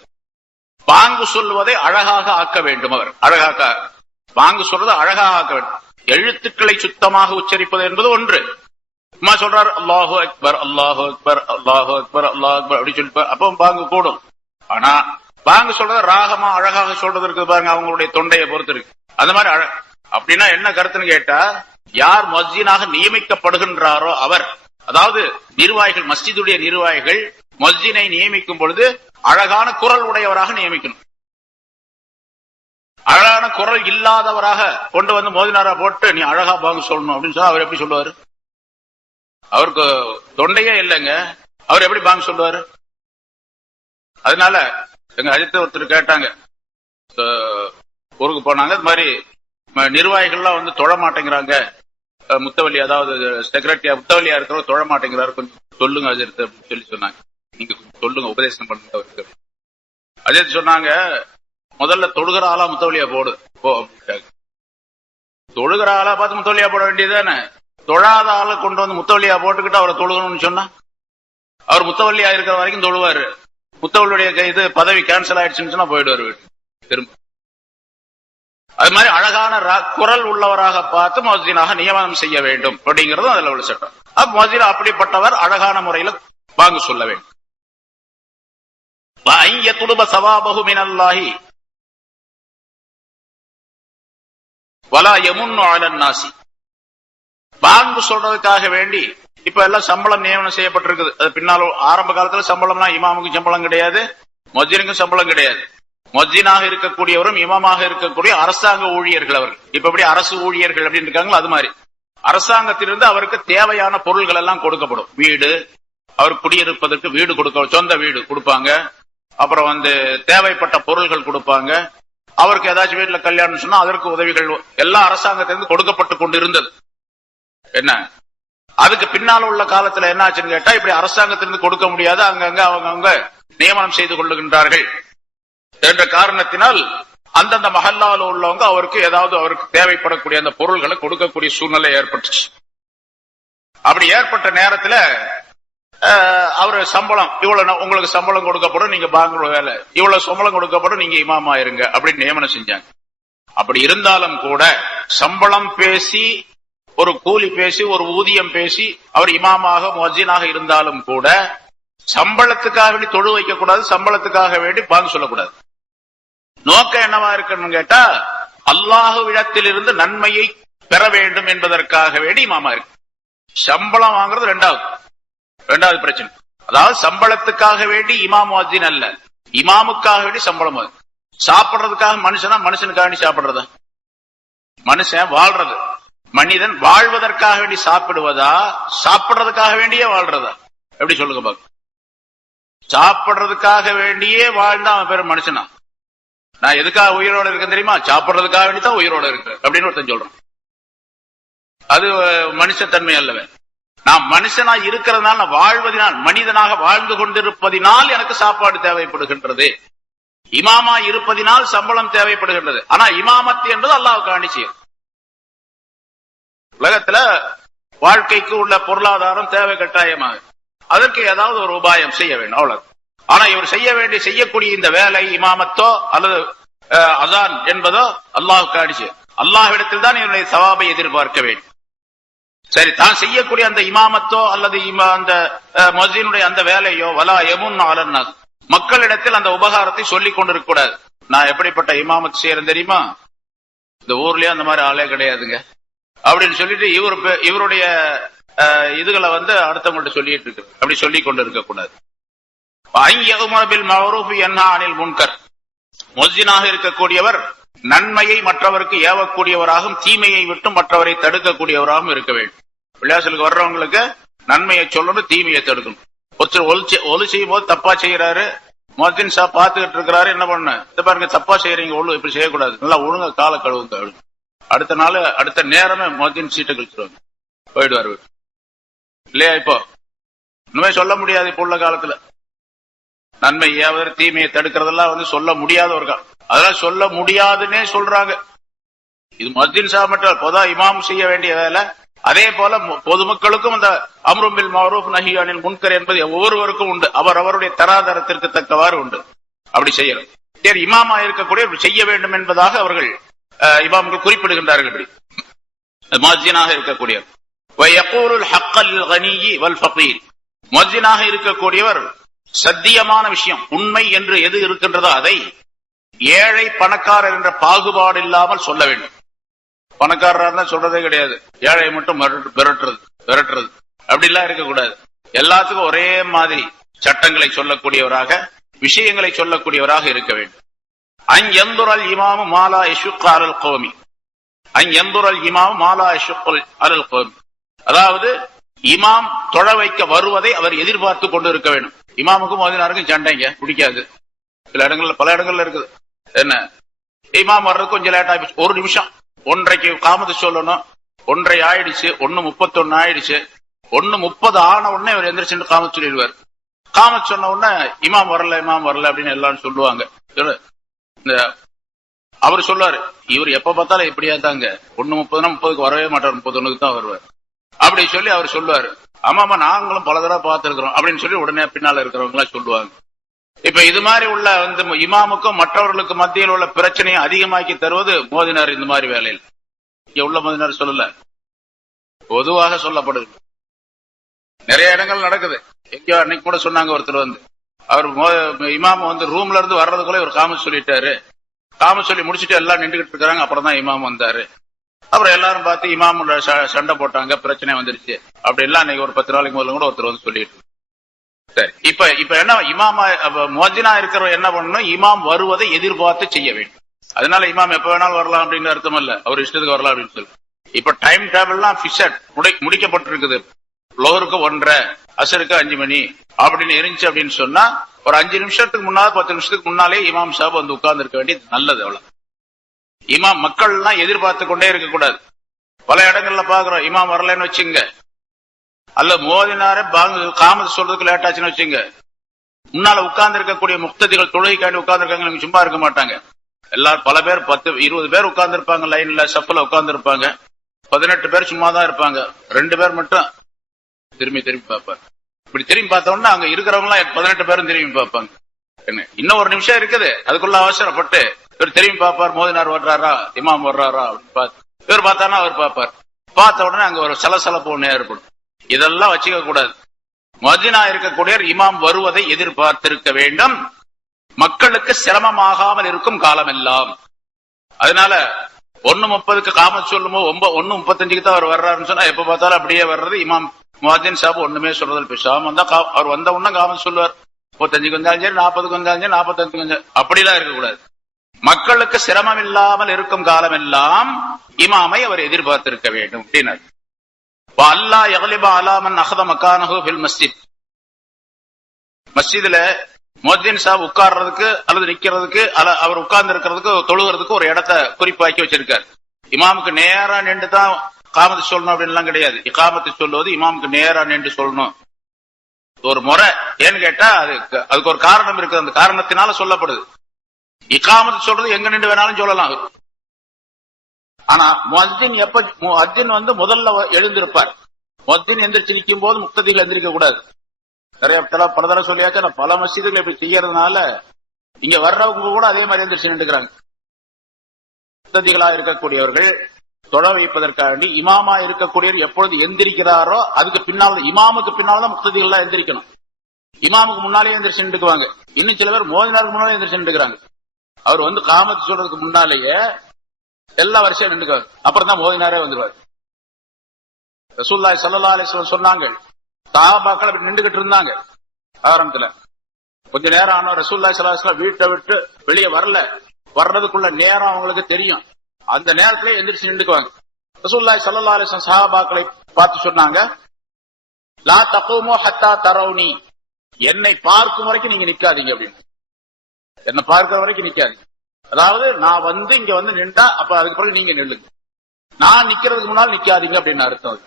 பாங்கு சொல்லுவதை அழகாக ஆக்க வேண்டும். அவர் அழகாக பாங்கு சொல்றதை அழகாக ஆக்க வேண்டும். எழுத்துக்களை சுத்தமாக உச்சரிப்பது என்பது ஒன்று. அம்மா சொல்றாரு அல்லாஹு அக்பர் அல்லாஹு அக்பர் அல்லாஹு அக்பர் அல்லாஹு அக்பர் அப்படி சொல்லி அப்போ பாங்கு கூடும். ஆனா பாங்கு சொல்றத ராகமா அழகாக சொல்றது இருக்கு பாருங்க, அவங்களுடைய தொண்டையை பொறுத்து இருக்கு. அந்த மாதிரி அப்படின்னா என்ன கருத்துன்னு கேட்டா, யார் முஅஜ்ஜினாக நியமிக்கப்படுகின்றாரோ அவர், அதாவது நிர்வாகிகள், மஸ்ஜிதுடைய நிர்வாகிகள் முஅஜ்ஜினை நியமிக்கும் பொழுது அழகான குரல் உடையவராக நியமிக்கணும். அழகான குரல் இல்லாதவராக கொண்டு வந்து மோதினாரா போட்டு நீ அழகா பாங்கு சொல்லணும் அப்படின்னு சொன்னா அவர் எப்படி சொல்லுவாரு? அவருக்கு தொண்டையே இல்லைங்க, அவர் எப்படி பாங்கு சொல்லுவாரு? அதனால எங்க அஜித் ஒருத்தர் கேட்டாங்க, ஊருக்கு போனாங்க, இது மாதிரி நிர்வாகிகள்லாம் தொழ மாட்டேங்கிறாங்க, முத்தவல்லி அதாவது செக்ரட்டரியா முத்தவல்லியா இருக்கிறவர் தொழ மாட்டேங்கிறாரு, கொஞ்சம் சொல்லுங்க அஜித் அப்படின்னு சொல்லி சொன்னாங்க. நீங்க சொல்லுங்க, உபதேசம் பண்ணுங்க அவருக்கு. அஜித் சொன்னாங்க, முதல்ல தொழுகிற ஆளா முத்தவல்லியா போடு போ அப்படின்ட்டாங்க. தொழுகிற ஆளா பார்த்து முத்தவல்லியா போட வேண்டியதுதானே. தொழாத ஆளை கொண்டு வந்து முத்தவல்லியா போட்டுக்கிட்டு அவரை தொழுகணும்னு சொன்னா அவர் முத்தவல்லியா இருக்கிற வரைக்கும் தொழுவாரு. முத்தவல்லியுடைய இது பதவி கேன்சல் ஆயிடுச்சுன்னு சொன்னா போயிடுவாரு திரும்ப. அது மாதிரி அழகான குரல் உள்ளவராக பார்த்து முஅஜ்ஜினாக நியமனம் செய்ய வேண்டும் அப்படிங்கிறதும் அதுல உள்ள சட்டம். அப்ப முஅஜ்ஜின் அப்படிப்பட்டவர் அழகான முறையில பாங்கு சொல்ல வேண்டும். வஅய்யதுப ஸவாபஹு மினல்லாஹி வலா யமுன்னு அலன் நாஸி. பாங்கு சொல்றதுக்காக வேண்டி இப்ப எல்லாம் சம்பளம் நியமனம் செய்யப்பட்டிருக்குது. அது பின்னால் ஆரம்ப காலத்துல சம்பளம்னா இமாமுக்கு சம்பளம் கிடையாது, முஅஜ்ஜினுக்கும் சம்பளம் கிடையாது. முஅஜ்ஜினாக இருக்கக்கூடியவரும் இமாமாக இருக்கக்கூடிய அரசாங்க ஊழியர்கள் அவர்கள். இப்ப எப்படி அரசு ஊழியர்கள் அப்படின்னு இருக்காங்களோ அது மாதிரி அரசாங்கத்திலிருந்து அவருக்கு தேவையான பொருள்கள் எல்லாம் கொடுக்கப்படும். வீடு, அவர் குடியிருப்பதற்கு வீடு கொடுக்க, சொந்த வீடு கொடுப்பாங்க. அப்புறம் தேவைப்பட்ட பொருள்கள் கொடுப்பாங்க. அவருக்கு ஏதாச்சும் வீட்டுல கல்யாணம் சொன்னா அதற்கு உதவிகள் எல்லாம் அரசாங்கத்திலிருந்து கொடுக்கப்பட்டு கொண்டு இருந்தது. என்ன அதுக்கு பின்னால உள்ள காலத்துல என்ன ஆச்சுன்னு கேட்டா, இப்படி அரசாங்கத்திலிருந்து கொடுக்க முடியாது, அங்கங்க அவங்க நியமனம் செய்து கொள்ளுகின்றார்கள் என்ற காரணத்தினால் அந்தந்த மஹல்லால உள்ளவங்க அவருக்கு ஏதாவது அவருக்கு தேவைப்படக்கூடிய அந்த பொருள்களை கொடுக்கக்கூடிய சூழ்நிலை ஏற்பட்டுச்சு. அப்படி ஏற்பட்ட நேரத்துல அவரு சம்பளம் இவ்வளவு உங்களுக்கு சம்பளம் கொடுக்கப்படும், நீங்க பாங்குற வேலை இவ்வளவு சம்பளம் கொடுக்கப்படும், நீங்க இமாமா இருங்க அப்படின்னு நியமனம் செஞ்சாங்க. அப்படி இருந்தாலும் கூட சம்பளம் பேசி, ஒரு கூலி பேசி, ஒரு ஊதியம் பேசி அவர் இமாமாக முஅஜ்ஜினாக இருந்தாலும் கூட சம்பளத்துக்காக வேண்டி தொழு வைக்க கூடாது, சம்பளத்துக்காக வேண்டி பாங்கு சொல்லக்கூடாது. நோக்கம் என்னவா இருக்குன்னு கேட்டா, அல்லாஹ்விடத்திலிருந்து நன்மையை பெற வேண்டும் என்பதற்காக வேண்டி இமாமா இருக்கு. சம்பளம் வாங்குறது ரெண்டாவது பிரச்சனை. அதாவது சம்பளத்துக்காக வேண்டி இமாம் முஅஜ்ஜின் அல்ல, இமாமுக்காக வேண்டி சம்பளம். சாப்பிடுறதுக்காக மனுஷனுக்காக வேண்டி சாப்பிடுறதா? மனுஷன் வாழ்றது, மனிதன் வாழ்வதற்காக வேண்டி சாப்பிடுவதா, சாப்பிடுறதுக்காக வேண்டியே வாழ்றதா? எப்படி சொல்லுங்க பாக்க. சாப்பிடுறதுக்காக வேண்டியே வாழ்ந்தா அவன் பேரு மனுஷனா? நான் எதுக்காக உயிரோட இருக்கேன் தெரியுமா? சாப்பிடுறதுக்காக வேண்டிதான் உயிரோட இருக்கு அப்படின்னு ஒருத்தன் சொல்றான். அது மனுஷத்தன்மை அல்லவே. நான் மனுஷனா இருக்கிறதுனால, நான் வாழ்வதனால், மனிதனாக வாழ்ந்து கொண்டிருப்பதினால் எனக்கு சாப்பாடு தேவைப்படுகின்றது. இமாமா இருப்பதினால் சம்பளம் தேவைப்படுகின்றது. ஆனா இமாமத்து என்பது அல்லாஹ்வுக்கு அனிச்சயம். உலகத்துல வாழ்க்கைக்கு உள்ள பொருளாதாரம் தேவை கட்டாயமாக, அதற்கு ஏதாவது ஒரு உபாயம் செய்ய வேண்டும், அவ்வளவு. ஆனா இவர் செய்யக்கூடிய இந்த வேலை இமாமத்தோ அல்லது அசான் என்பதோ அல்லாஹ்வுக்கு அனிச்சயம். அல்லாஹ்விடத்தில் தான் இவருடைய சவாபை எதிர்பார்க்க வேண்டும். சரி, தான் செய்யக்கூடிய அந்த இமாமத்தோ அல்லது அந்த முஅஜ்ஜினுடைய அந்த வேலையோ வலா யமுன் அலன்னாஸ், மக்களிடத்தில் அந்த உபகாரத்தை சொல்லிக் கொண்டிருக்க கூடாது. நான் எப்படிப்பட்ட இமாமத் செய்யறேன் தெரியுமா, இந்த ஊர்லயே அந்த மாதிரி ஆளே கிடையாதுங்க அப்படின்னு சொல்லிட்டு இவருடைய இதுகளை அடுத்தவங்கள்ட்ட சொல்லிட்டு இருக்கு. அப்படி சொல்லிக் கொண்டு இருக்க கூடாது. முஅஜ்ஜினாக இருக்கக்கூடியவர் நன்மையை மற்றவருக்கு ஏவக்கூடியவராகவும் தீமையை விட்டு மற்றவரை தடுக்கக்கூடியவராகவும் இருக்க வேண்டும். விளையாசலுக்கு வர்றவங்களுக்கு நன்மையை சொல்லணும், தீமையை தடுக்கணும். ஒருத்தர் ஒலு செய்யும் போது தப்பா செய்யறாரு, முஅஜ்ஜின் சாப் பாத்துக்கிட்டு இருக்கிறாரு, என்ன பண்ண, இத பாருங்க தப்பா செய்யறீங்க, ஒழு இப்படி செய்யக்கூடாது, நல்லா ஒழுங்க கால கழுவுங்க. அடுத்த நாள் அடுத்த நேரமே முஅஜ்ஜின் சீட்டை கழிச்சிருவாங்க, போயிடுவாரு இல்லையா? இப்போ இன்னுமே சொல்ல முடியாது. இப்ப உள்ள காலத்துல நன்மை ஏவது தீமையை தடுக்கிறதெல்லாம் சொல்ல முடியாத ஒரு காலம். அதெல்லாம் சொல்ல முடியாதுன்னே சொல்றாங்க. இது முஅஜ்ஜின் சாப் மட்டும் பொதா இமாம் செய்ய வேண்டிய வேலை. அதே போல பொதுமக்களுக்கும் அந்த அம்ரும் பில் மஅரூஃப் நஹி அனில் முன்கர் என்பது ஒவ்வொருவருக்கும் உண்டு, அவருடைய தராதரத்திற்கு தக்கவாறு உண்டு. அப்படி செய்யணும். சரி, இமாமா இருக்கக்கூடிய செய்ய வேண்டும் என்பதாக அவர்கள் இமாம்கள் குறிப்பிடுகின்றார்கள். இப்படி முஅஜ்ஜினாக இருக்கக்கூடியவர் வயகூலுல் ஹக்க லில் கனியி வல் ஃபகீர், முஅஜ்ஜினாக இருக்கக்கூடியவர் சத்தியமான விஷயம், உண்மை என்று எது இருக்கின்றதோ அதை ஏழை பணக்காரர் என்ற பாகுபாடு இல்லாமல் சொல்ல வேண்டும். பணக்காரர் சொல்றதே கிடையாது, ஏழை மட்டும் விரட்டுறது அப்படிலாம் இருக்கக்கூடாது. எல்லாத்துக்கும் ஒரே மாதிரி சட்டங்களை சொல்லக்கூடியவராக, விஷயங்களை சொல்லக்கூடியவராக இருக்க வேண்டும். அன்யந்துரல் இமாமு மாலா யஷுக் அலல் கௌமி, அன்யந்துரல் இமாமு மாலா யஷுக் அலல் கௌமி, அதாவது இமாம் தொழ வைக்க வருவதை அவர் எதிர்பார்த்து கொண்டு இருக்க வேண்டும். இமாமுக்கும் முஅஜ்ஜினுக்கும் சண்டைங்க பிடிக்காது. சில இடங்கள்ல, பல இடங்கள்ல இருக்குது. என்ன, இமாம் வர்றது கொஞ்சம் லேட் ஆயிடுச்சு, ஒரு நிமிஷம், 1:30க்கு காமத்து சொல்லணும், 1:30 ஆயிடுச்சு, 1:31 ஆயிடுச்சு, 1:30 ஆன உடனே அவர் எந்திரிச்சு காமத்து சொல்லிடுவார். காமத்து சொன்ன உடனே இமாம் வரல அப்படின்னு எல்லாரும் சொல்லுவாங்க. அவர் சொல்லுவாரு, இவர் எப்ப பார்த்தாலும் எப்படியா தாங்க, 1:30னா 30க்கு வரவே மாட்டார், 31க்கு தான் வருவார் அப்படி சொல்லி அவர் சொல்லுவாரு. ஆமாமா, நாங்களும் பல தடவை பார்த்திருக்கிறோம் அப்படின்னு சொல்லி உடனே பின்னால இருக்கிறவங்க எல்லாம் சொல்லுவாங்க. இப்ப இது மாதிரி உள்ள இமாமுக்கும் மற்றவர்களுக்கு மத்தியில் உள்ள பிரச்சனையை அதிகமாக்கி தருவது மோதினார். இந்த மாதிரி வேலையில் இங்க உள்ள மோதினார் சொல்லல, பொதுவாக சொல்லப்படுது. நிறைய இடங்கள் நடக்குது. எங்கேயோ அன்னைக்கு கூட சொன்னாங்க, ஒருத்தர் அவர் இமாம் ரூம்ல இருந்து வர்றதுக்குள்ள ஒரு காம சொல்லிட்டாரு. காம சொல்லி முடிச்சுட்டு எல்லாம் நின்றுகிட்டு இருக்காங்க. அப்புறம் தான் இமாம் வந்தாரு. அப்புறம் எல்லாரும் பார்த்து இமாம் சண்டை போட்டாங்க, பிரச்சனை வந்துருச்சு அப்படின்லாம் அன்னைக்கு ஒரு 10 நாளைக்கு முதல்ல கூட ஒருத்தர் சொல்லிட்டு. சரி, இப்ப என்ன, இமாமா முஅஜ்ஜினா இருக்கிறவர் என்ன பண்ணணும், இமாம் வருவதை எதிர்பார்த்து செய்ய வேண்டும். அதனால இமாம் எப்ப வேணாலும் வரலாம் அப்படின்னு அர்த்தம் இல்ல, அவர் இஷ்டத்துக்கு வரலாம் அப்படின்னு சொல்லி. இப்ப டைம் டேபிள்லாம் பிக்சட் முடிக்கப்பட்டிருக்குது. லோருக்கு 1:30, அசருக்கு 5 மணி அப்படின்னு இருந்துச்சு அப்படின்னு சொன்னா ஒரு 5 நிமிஷத்துக்கு முன்னால 10 நிமிஷத்துக்கு முன்னாலே இமாம் சாப் வந்து உட்கார்ந்து இருக்க வேண்டியது நல்லது. அவ்வளவு இமாம் மக்கள் எல்லாம் எதிர்பார்த்து கொண்டே இருக்க கூடாது. பல இடங்கள்ல பாக்குறோம், இமாம் வரலன்னு வச்சுங்க, அல்ல மோதினாரே காமத்து சொல்றதுக்கு லேட் ஆச்சுன்னு வச்சுங்க, முன்னால உட்கார்ந்து இருக்கக்கூடிய முக்ததிகள் தொழுகைக்காண்டி உட்கார்ந்து இருக்காங்க, சும்மா இருக்க மாட்டாங்க. எல்லாரும் பல பேர் 10-20 பேர் உட்கார்ந்து இருப்பாங்க, லைன்ல சஃப்ல உட்கார்ந்து இருப்பாங்க. 18 பேர் சும்மா தான் இருப்பாங்க, 2 பேர் மட்டும் திரும்பி பார்ப்பாங்க. இப்படி திரும்பி பார்த்தோம்னா அங்க இருக்கிறவங்க எல்லாம் 18 பேரும் திரும்பி பார்ப்பாங்க. என்ன இன்னும் ஒரு நிமிஷம் இருக்குது, அதுக்குள்ள அவசரப்பட்டு இவர் திரும்பி பார்ப்பார், மோதினார் வர்றாரா இமாம் வர்றாரா அப்படின்னு பார்த்து இவர் பார்த்தானா அவர் பார்ப்பார். பார்த்த உடனே அங்க ஒரு சலசலப்பு ஒண்ணு ஏற்படும். இதெல்லாம் வச்சுக்க கூடாது. மதீனா இருக்கக்கூடிய இமாம் வருவதை எதிர்பார்த்திருக்க வேண்டும், மக்களுக்கு சிரமமாகாமல் இருக்கும் காலம் எல்லாம். அதனால 1:30 காமத் சொல்லும் போது 1:35 தான் அவர் வர்றாருன்னு சொன்னா எப்ப பார்த்தாலும் அப்படியே வர்றது. இமாம் முஅத்தின் சாப் ஒண்ணுமே சொல்றதில் பேசாம வந்தா அவர் வந்த உடனே காமத் சொல்லுவார். 35 வந்தாலும் சரி, 40 வந்தாலும் சரி, 45 வந்தாலும் அப்படிலாம் இருக்கக்கூடாது. மக்களுக்கு சிரமம் இல்லாமல் இருக்கும் காலம் எல்லாம் இமாமை அவர் எதிர்பார்த்திருக்க வேண்டும் அப்படின்னார். அல்லாஹ் யக்லிப அலா மன் அஹத மகானஹு ஃபில் மஸ்ஜித். மஸ்ஜிதுல முஅத்தின் சாப் உட்கார்றதுக்கு அல்லது நிக்கிறதுக்கு அவர் உட்கார்ந்து இருக்கிறதுக்கு தொழுகிறதுக்கு ஒரு இடத்தை குறிப்பாக்கி வச்சிருக்காரு. இமாமுக்கு நேரா நின்று தான் காமத்து சொல்லணும் அப்படின்லாம் கிடையாது. இகாமத்து சொல்லுவது இமாமுக்கு நேரா நின்று சொல்லணும், ஒரு முறை. ஏன்னு கேட்டா அதுக்கு ஒரு காரணம் இருக்குது, அந்த காரணத்தினால சொல்லப்படுது. இகாமத்து சொல்றது எங்க நின்று வேணாலும் சொல்லலாம். ஆனா முஅத்தின் முஅத்தின் வந்து முதல்ல எழுந்திருப்பார். முஅத்தின் எந்திரிச்சு நிற்கும் போது முக்ததிகள் எந்திரிக்க கூடாது. நிறைய பல தடவை சொல்லியாச்சு. பல மஸ்ஜிதுகள் இப்படி செய்யறதுனால இங்க வர்றவங்க கூட அதே மாதிரி எந்திரிச்சு நின்றுக்கிறாங்க. முக்ததிகளா இருக்கக்கூடியவர்கள் தொழ வைப்பதற்காண்டி இமாமா இருக்கக்கூடியவர் எப்பொழுது எந்திரிக்கிறாரோ அதுக்கு பின்னால், இமாமுக்கு பின்னால்தான் முக்ததிகள் எல்லாம் எந்திரிக்கணும். இமாமுக்கு முன்னாலே எந்திரிச்சு நின்றுக்குவாங்க. இன்னும் சில பேர் மோதினாருக்கு முன்னாலே எந்திரிச்சு நின்றுக்கிறாங்க. அவர் வந்து காமத்து சொல்றதுக்கு முன்னாலேயே எல்லா வருஷம் நின்றுக்குவாங்க, அப்புறம் தான் மோதினாரே வந்துருவாரு. ரசூலுல்லாஹி ஸல்லல்லாஹு அலைஹி வஸல்லம் சொன்னாங்க, சஹாபாக்கள் அப்படி நின்றுகிட்டு இருந்தாங்க. ஆரம்பத்துல கொஞ்ச நேரம் ஆனா ரசூலுல்லாஹி ஸல்லல்லாஹு அலைஹி வஸல்லம் வீட்டை விட்டு வெளியே வர்றதுக்குள்ள நேரம் அவங்களுக்கு தெரியும். அந்த நேரத்திலே எந்திரிச்சு நின்றுக்குவாங்க. ரசூலுல்லாஹி ஸல்லல்லாஹு அலைஹி வஸல்லம் சஹாபாக்களை பார்த்து சொன்னாங்க, லா தகூமு ஹத்தா தரவுனி, என்னை பார்க்கும் வரைக்கும் நீங்க நிக்காதீங்க அப்படின்னு. என்ன பார்க்கிற வரைக்கும் நிக்காதீங்க. அதாவது நான் வந்து இங்க வந்து நின்றா அப்ப அதுக்கு பிறகு நீங்க நில்லுங்க, நான் நிக்கிறதுக்கு முன்னால் நிக்காதீங்க அப்படின்னு அர்த்தம்.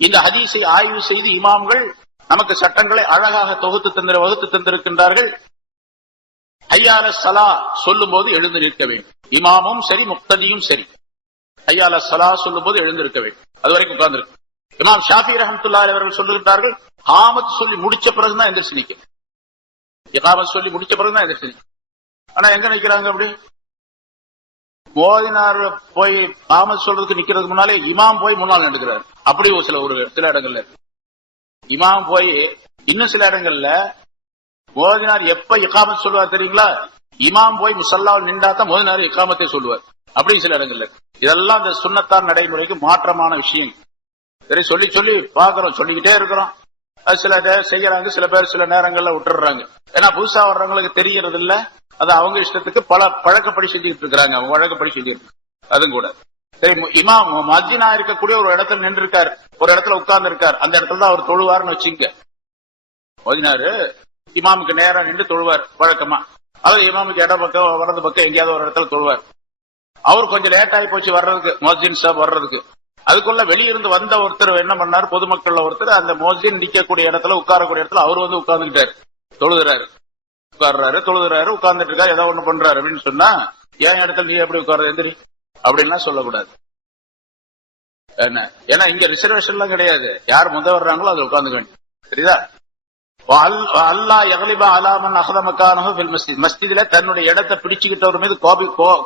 இந்த ஹதீஸை ஆய்வு செய்து இமாம்கள் நமக்கு சட்டங்களை அழகாக வகுத்து தந்திருக்கின்றார்கள். ஹய்யால ஸலா சொல்லும் போது எழுந்து நிற்க வேண்டும். இமாமும் சரி முக்ததியும் சரி, ஹய்யால ஸலா சொல்லும் போது எழுந்திருக்க வேண்டும். அது வரைக்கும் உட்கார்ந்து இருக்கு. இமாம் ஷாஃபி ரஹ்மத்துல்லாஹி அலைஹி அவர்கள் சொல்லுகின்றார்கள், காமத் சொல்லி முடிச்ச பிறகுதான் எந்திரிச்சு நிக்க. இகாமத் சொல்லி முடிச்ச பிறகுதான் எந்திரிச்சு நிக்க. ஆனா எங்க நிக்கிறாங்க? அப்படி மோதினார் போய் காமத் சொல்றதுக்கு நிக்கிறதுக்கு முன்னாலே இமாம் போய் முன்னால் நின்றுக்கிறார். அப்படி சில இடங்கள்ல இமாம் போய், இன்னும் சில இடங்கள்ல மோதினார் எப்ப இகாமத் சொல்லுவார் தெரியுங்களா? இமாம் போய் முசல்லாவில் நின்றாதான் மோதினார் இகாமத்தை சொல்லுவார். அப்படி சில இடங்கள்ல. இதெல்லாம் இந்த சுன்னத்தார் நடைமுறைக்கு மாற்றமான விஷயம். சரி, சொல்லி சொல்லி பாக்குறோம், சொல்லிக்கிட்டே இருக்கிறோம். அது சில செய்யறாங்க, சில பேர் சில நேரங்கள்ல விட்டுறாங்க. ஏன்னா புதுசா வர்றவங்களுக்கு தெரியறது இல்ல, அது அவங்க இஷ்டத்துக்கு பல பழக்கப்படி செஞ்சுக்கிட்டு இருக்கிறாங்க. அவங்க வழக்கப்படி செஞ்சுட்டு அதுவும் கூட சரி. இமாம் மதீனா இருக்கக்கூடிய ஒரு இடத்துல நின்று இருக்காரு, ஒரு இடத்துல உட்கார்ந்து இருக்காரு. அந்த இடத்துல தான் அவர் தொழுவார்னு வச்சுங்க. மதீனாரு இமாமுக்கு நேரா நின்று தொழுவார் வழக்கமா. அவர் இமாமுக்கு இட பக்கம் வலது பக்கம் எங்கேயாவது ஒரு இடத்துல தொழுவார். அவர் கொஞ்சம் லேட் ஆகி போச்சு வர்றதுக்கு, முஅத்தின் சாப் வர்றதுக்கு. அதுக்குள்ள வெளியிருந்து வந்த ஒருத்தர் என்ன பண்ணாரு, பொதுமக்கள் ஒருத்தர் அந்த முஅத்தின் நிக்கக்கூடிய இடத்துல உட்காரக்கூடிய இடத்துல அவர் வந்து உட்கார்ந்துக்கிட்டாரு, தொழுகிறாரு, உட்கார்றாரு, தொழுகிறாரு, உட்கார்ந்துட்டு இருக்காரு, ஏதோ ஒண்ணு பண்றாரு அப்படின்னு சொன்னா, ஏன் இடத்துல நீ எப்படி உட்கார்றது எந்திரி அப்படின்லாம் சொல்லக்கூடாது. என்ன, ஏன்னா இங்க ரிசர்வேஷன் எல்லாம் கிடையாது. யார் முத வர்றாங்களோ அதுல உட்கார்ந்துக்க வேண்டியது. சரிதா? அல்லாஹ் யக்லிப அலா மன் அஹத மகானஹு ஃபில் மஸ்ஜித். மஸ்ஜிதுல தன்னுடைய இடத்தை பிடிச்சுக்கிட்டவர் மீது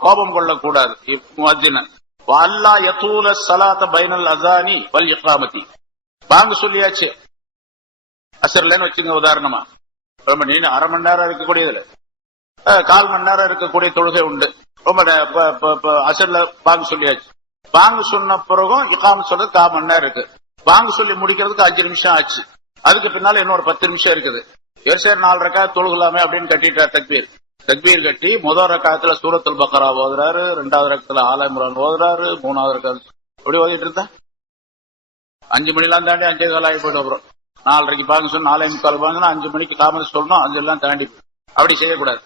கோபம் கொள்ளக்கூடாது முஅத்தின். அல்லாஹ் யதூல ஸலாத பைனல் அஸானி வல் இகாமத்தி. பாங்கு சொல்லியாச்சு அஸ்ர்லன்னு வச்சுங்க உதாரணமா. ரொம்ப நீ அரை மணி நேரம் இருக்கக்கூடியதுல 1/4 மணி நேரம் இருக்கக்கூடிய தொழுகை உண்டு. ரொம்ப அசர்ல பாங்கு சொல்லியாச்சு. பாங்கு சொன்ன பிறகும் இகாமத் சொல்றது 1/4 மணி நேரம் இருக்கு. பாங்கு சொல்லி முடிக்கிறதுக்கு 5 நிமிஷம் ஆச்சு. அதுக்கு பின்னால இன்னொரு 10 நிமிஷம் இருக்குது. சரி 4 ரக்காத் தொழுகலாமே அப்படின்னு கட்டிட்டார். தக்பீர் கட்டி முதல் ரக்காத்துல சூரத்துல் பக்ரா ஓதுறாரு, 2வது ரக்காத்துல ஆல இம்ரான் ஓதுறாரு, 3வது ரக்காத்துல அப்படி ஓதிட்டு இருந்தா 5 மணிலாம் தாண்டி 5:15 ஆகி போயிட்டு அப்புறம் 4:30 பாங்க சொன்னா 4:45 பாங்கன்னா 5 மணிக்கு தாமதம் சொல்லணும். அதெல்லாம் தாண்டி அப்படி செய்யக்கூடாது.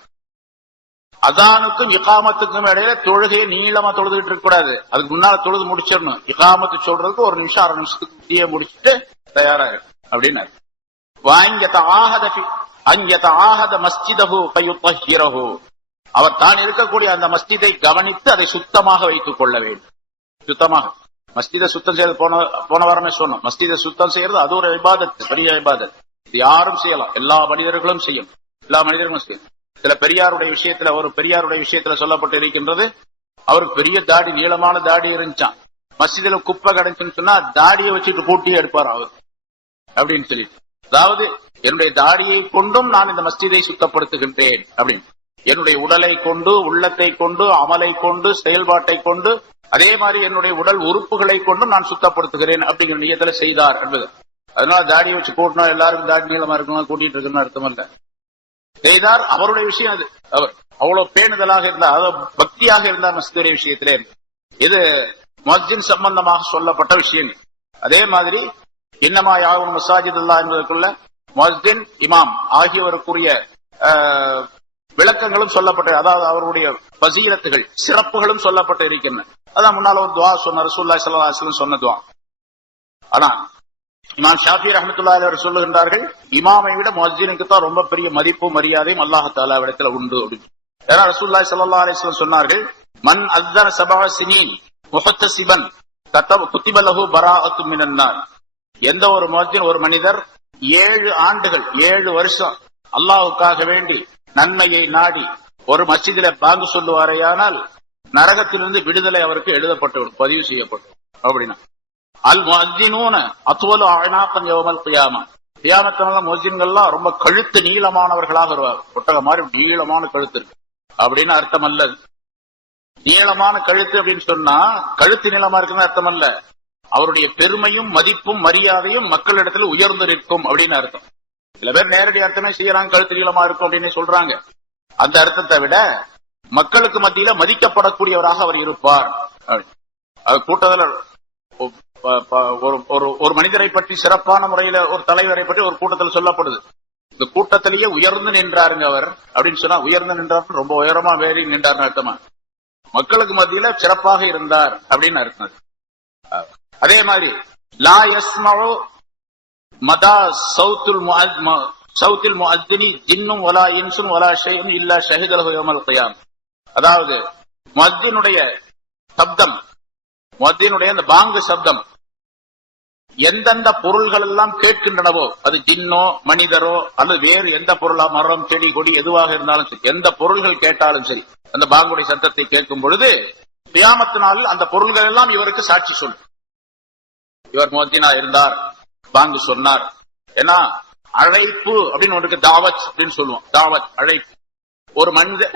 அதானுக்கும் இகாமத்துக்கும் இடையில தொழுகையை நீளமா தொழுதுகிட்டு இருக்க கூடாது. அதுக்கு முன்னால தொழுது முடிச்சிடணும். இகாமத்து சொல்றதுக்கு 1 நிமிஷம் 1/2 நிமிஷத்துக்கு தீய முடிச்சுட்டு தயாரா இருக்கு அப்படின்னு. அவர் தான் இருக்கக்கூடிய அந்த மஸ்ஜிதை கவனித்து அதை சுத்தமாக வைத்துக் கொள்ள வேண்டும். சுத்தமாக மஸ்ஜிதை சுத்தம் செய்யறது போன வாரமே சொன்னோம். மஸ்ஜிதை சுத்தம் செய்யறது அது ஒரு இபாதத், பெரிய இபாதத். இது யாரும் செய்யலாம், எல்லா மனிதர்களும் செய்யும், எல்லா மனிதர்களும் செய்யும். சில பெரியாருடைய விஷயத்துல சொல்லப்பட்டு இருக்கின்றது. அவருக்கு பெரிய தாடி, நீளமான தாடி இருந்துச்சான். மஸ்ஜிதுல குப்பை கிடைச்சுன்னு சொன்னா தாடியை வச்சுட்டு கூட்டியே எடுப்பார் அவர் அப்படின்னு சொல்லிட்டு. அதாவது என்னுடைய தாடியை கொண்டும் நான் இந்த மஸ்ஜிதை சுத்தப்படுத்துகின்றேன் அப்படின்னு. என்னுடைய உடலை கொண்டு, உள்ளத்தை கொண்டு, அமலை கொண்டு, செயல்பாட்டை கொண்டு, அதே மாதிரி என்னுடைய உடல் உறுப்புகளை கொண்டும் நான் சுத்தப்படுத்துகிறேன் அப்படிங்கிற நியத்துல செய்தார் என்பது. அதனால தாடியை வச்சு கூட்டணும், எல்லாருக்கும் தாடி நீளமா இருக்கணும், கூட்டிட்டு இருக்கணும்னு அர்த்தம் அல்ல. செய்தார், அவருடைய விஷயம் அது. அவர் அவ்வளவு பேணுதலாக இருந்தார், அதாவது பக்தியாக இருந்தார் மஸ்ஜிதுடைய விஷயத்திலே. இது முஅஜ்ஜின் சம்பந்தமாக சொல்லப்பட்ட விஷயங்கள். அதே மாதிரி இன்னமா யாவும் மசாஜித் அல்லாஹ் என்பதற்குள்ள முஅஜ்ஜின், இமாம் ஆகியோருக்குரிய விளக்கங்களும் சொல்லப்பட்ட, அதாவது அவருடைய ஃபஸீலத்துகள், சிறப்புகளும் சொல்லப்பட்டு இருக்கின்றன. அதான் முன்னால ஒரு துஆ சொன்ன ரசூலுல்லாஹி ஸல்லல்லாஹு அலைஹி வஸல்லம் சொன்ன துஆ. ஆனா இமாம் ஷாஃபி ரஹ்மத்துல்லாஹி அலைஹி அவர்கள் சொல்லுகின்றார்கள், இமாமை விட முஅஜ்ஜினுக்கு தான் ரொம்ப பெரிய மதிப்பும் மரியாதையும் அல்லாஹ் தஆலா இடத்துல உண்டு அப்படின்னு. ஏன்னா ரசூலுல்லாஹி ஸல்லல்லாஹு அலைஹி வஸல்லம் சொன்னார்கள், மன் அஸ்ஸன 7 சினீன் முஹத்தஸிபன் குத்திப லஹு பராஅத்து மினன் நார். எந்த ஒரு முஅஜ்ஜின், ஒரு மனிதர் 7 ஆண்டுகள் 7 வருஷம் அல்லாஹ்வுக்காக வேண்டி நன்மையை நாடி ஒரு மஸ்ஜிதில பாங்கு சொல்லுவாரையானால் நரகத்திலிருந்து விடுதலை அவருக்கு எழுதப்பட்டு பதிவு செய்யப்படும் அப்படின்னா. அல் முஅஜ்ஜினூன அத்வலு அஅனாகன் யௌமல் கியாமா. கியாமத்தினால முஅஜ்ஜின்கள்லாம் ரொம்ப கழுத்து நீளமானவர்களாக வருவார். ஒட்டக மாதிரி நீளமான கழுத்து இருக்கு அப்படின்னு அர்த்தம் அல்ல. நீளமான கழுத்து அப்படின்னு சொன்னா கழுத்து நீளமா இருக்குன்னு அர்த்தம் அல்ல. அவருடைய பெருமையும் மதிப்பும் மரியாதையும் மக்களிடத்துல உயர்ந்து நிற்கும் அப்படின்னு அர்த்தம். சில பேர் நேரடி அர்த்தமே செய்யறாங்க, கழுத்து நீளமா இருக்கும் அப்படின்னு சொல்றாங்க. அந்த அர்த்தத்தை விட மக்களுக்கு மத்தியில மதிக்கப்படக்கூடியவராக அவர் இருப்பார். கூட்டத்தில் ஒரு மனிதரை பற்றி சிறப்பான முறையில ஒரு தலைவரை பற்றி ஒரு கூட்டத்தில் சொல்லப்படுது. இந்த கூட்டத்திலேயே உயர்ந்து நின்றாருங்க அவர் அப்படின்னு சொன்னா, உயர்ந்து நின்றார் ரொம்ப உயரமா வேறி நின்றார்னு அர்த்தமா. மக்களுக்கு மத்தியில சிறப்பாக இருந்தார் அப்படின்னு அர்த்தம். அதே மாதிரி லா யஸ்மஉ மதா சௌத்தில் முஅஜ்ஜினி ஜின்னும் வலா இன்சுன் வலா ஷைஉன் இல்லா ஷஹிதலஹு யௌமல் கியாம். அதாவது முஅஜ்ஜினுடைய சப்தம், முஅஜ்ஜினுடைய அந்த பாங்கு சப்தம் எந்தெந்த பொருள்கள் எல்லாம் கேட்கின்றனவோ, அது ஜின்னோ மனிதரோ அல்லது வேறு எந்த பொருளா, மரம் செடி கொடி எதுவாக இருந்தாலும் சரி, எந்த பொருள்கள் கேட்டாலும் சரி, அந்த பாங்குடைய சத்தத்தை கேட்கும் பொழுது கியாமத்து நாளில் அந்த பொருள்கள் எல்லாம் இவருக்கு சாட்சி சொல்லும். இவர் முஅஜ்ஜினா இருந்தார், பாங்கு சொன்னார். ஏன்னா அழைப்பு அப்படின்னு ஒன்றுக்கு தாவத் அப்படின்னு சொல்லுவோம். தாவத், அழைப்பு.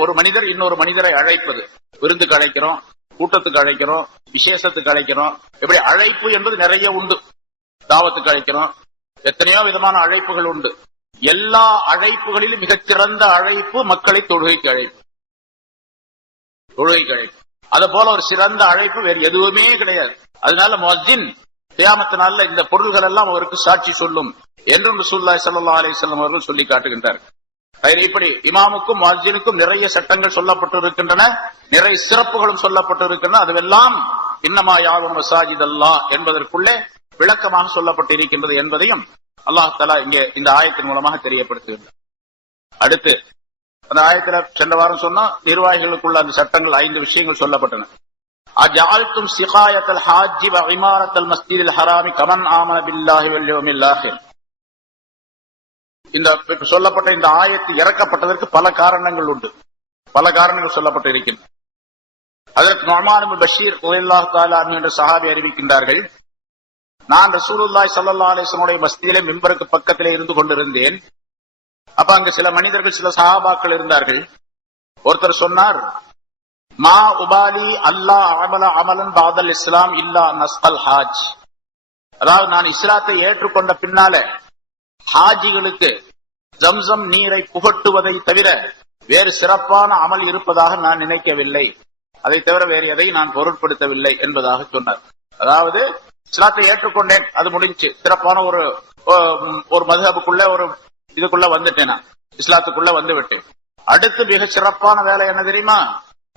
ஒரு மனிதர் இன்னொரு மனிதரை அழைப்பது. விருந்துக்கு அழைக்கிறோம், கூட்டத்துக்கு அழைக்கிறோம், விசேஷத்துக்கு அழைக்கிறோம். இப்படி அழைப்பு என்பது நிறைய உண்டு. தாவத்துக்கு அழைக்கிறோம், எத்தனையோ விதமான அழைப்புகள் உண்டு. எல்லா அழைப்புகளிலும் மிகச்சிறந்த அழைப்பு மக்களை தொழுகைக்கு அழைப்பு. தொழுகைக்கு அழைப்பு. அது போல ஒரு சிறந்த அழைப்பு வேறு எதுவுமே கிடையாது. அதனால முஅஜ்ஜின் கியாமத்து நாள்ல இந்த பொருள்கள் எல்லாம் அவருக்கு சாட்சி சொல்லும் என்றும் ரசூலுல்லாஹி ஸல்லல்லாஹு அலைஹி வஸல்லம் அவர்கள் சொல்லி காட்டுகின்றார். இப்படி இமாமுக்கும் முஅஜ்ஜினுக்கும் நிறைய சட்டங்கள் சொல்லப்பட்டு இருக்கின்றன, நிறைய சிறப்புகளும் சொல்லப்பட்டு இருக்கின்றன. அதுவெல்லாம் இன்னமா யாவும் மசாஜித் அல்லாஹ் என்பதற்குள்ளே விளக்கமாக சொல்லப்பட்டு இருக்கின்றது என்பதையும் அல்லாஹ் தஆலா இங்கே இந்த ஆயத்தின் மூலமாக தெரியப்படுத்துகின்றார். அடுத்து அந்த ஆயத்துல சென்ற வாரம் சொன்னா நிர்வாகிகளுக்குள்ள அந்த சட்டங்கள் 5 விஷயங்கள் சொல்லப்பட்டன. அஜஅல்தும் சிகாயத்தல் ஹாஜ்ஜி வ இமாரத்தல் மஸ்ஜிதில் ஹராமி கமன் ஆமன பில்லாஹி வல் யௌமில் ஆகிர். இந்த சொல்லப்பட்ட இந்த ஆயத்து இறக்கப்பட்டதற்கு பல காரணங்கள் உண்டு, பல காரணங்கள் சொல்லப்பட்டு இருக்கின்றன. அதற்கு நுஅமான் இப்னு பஷீர் ரலியல்லாஹு தஆலா அன்ஹு என்ற சஹாபி அறிவிக்கின்றார்கள், நான் ரசூலுல்லாஹி ஸல்லல்லாஹு அலைஹி வஸல்லம் மஸ்ஜிதிலே மிம்பருக்கு பக்கத்திலே இருந்து கொண்டிருந்தேன். அப்ப அங்க சில மனிதர்கள், சில சஹாபாக்கள் இருந்தார்கள். ஒருத்தர் சொன்னார், மா உபாலி அல்லாஹ் அமல அமலன் பாதல் இஸ்லாம் இல்லா நஸ்கல் ஹாஜ். அதாவது நான் இஸ்லாத்தை ஏற்றுக்கொண்ட பின்னால ஹாஜிகளுக்கு ஜம்சம் நீரை புகட்டுவதை தவிர வேறு சிறப்பான அமல் இருப்பதாக நான் நினைக்கவில்லை, அதை தவிர வேறு எதை நான் பொருட்படுத்தவில்லை என்பதாக சொன்னார். அதாவது இஸ்லாத்தை ஏற்றுக்கொண்டேன், அது முடிஞ்சு சிறப்பான ஒரு மதுஹபுக்குள்ள ஒரு இதுக்குள்ள வந்துட்டேன், நான் இஸ்லாத்துக்குள்ள வந்து விட்டேன். அடுத்து மிக சிறப்பான வேலை என்ன தெரியுமா?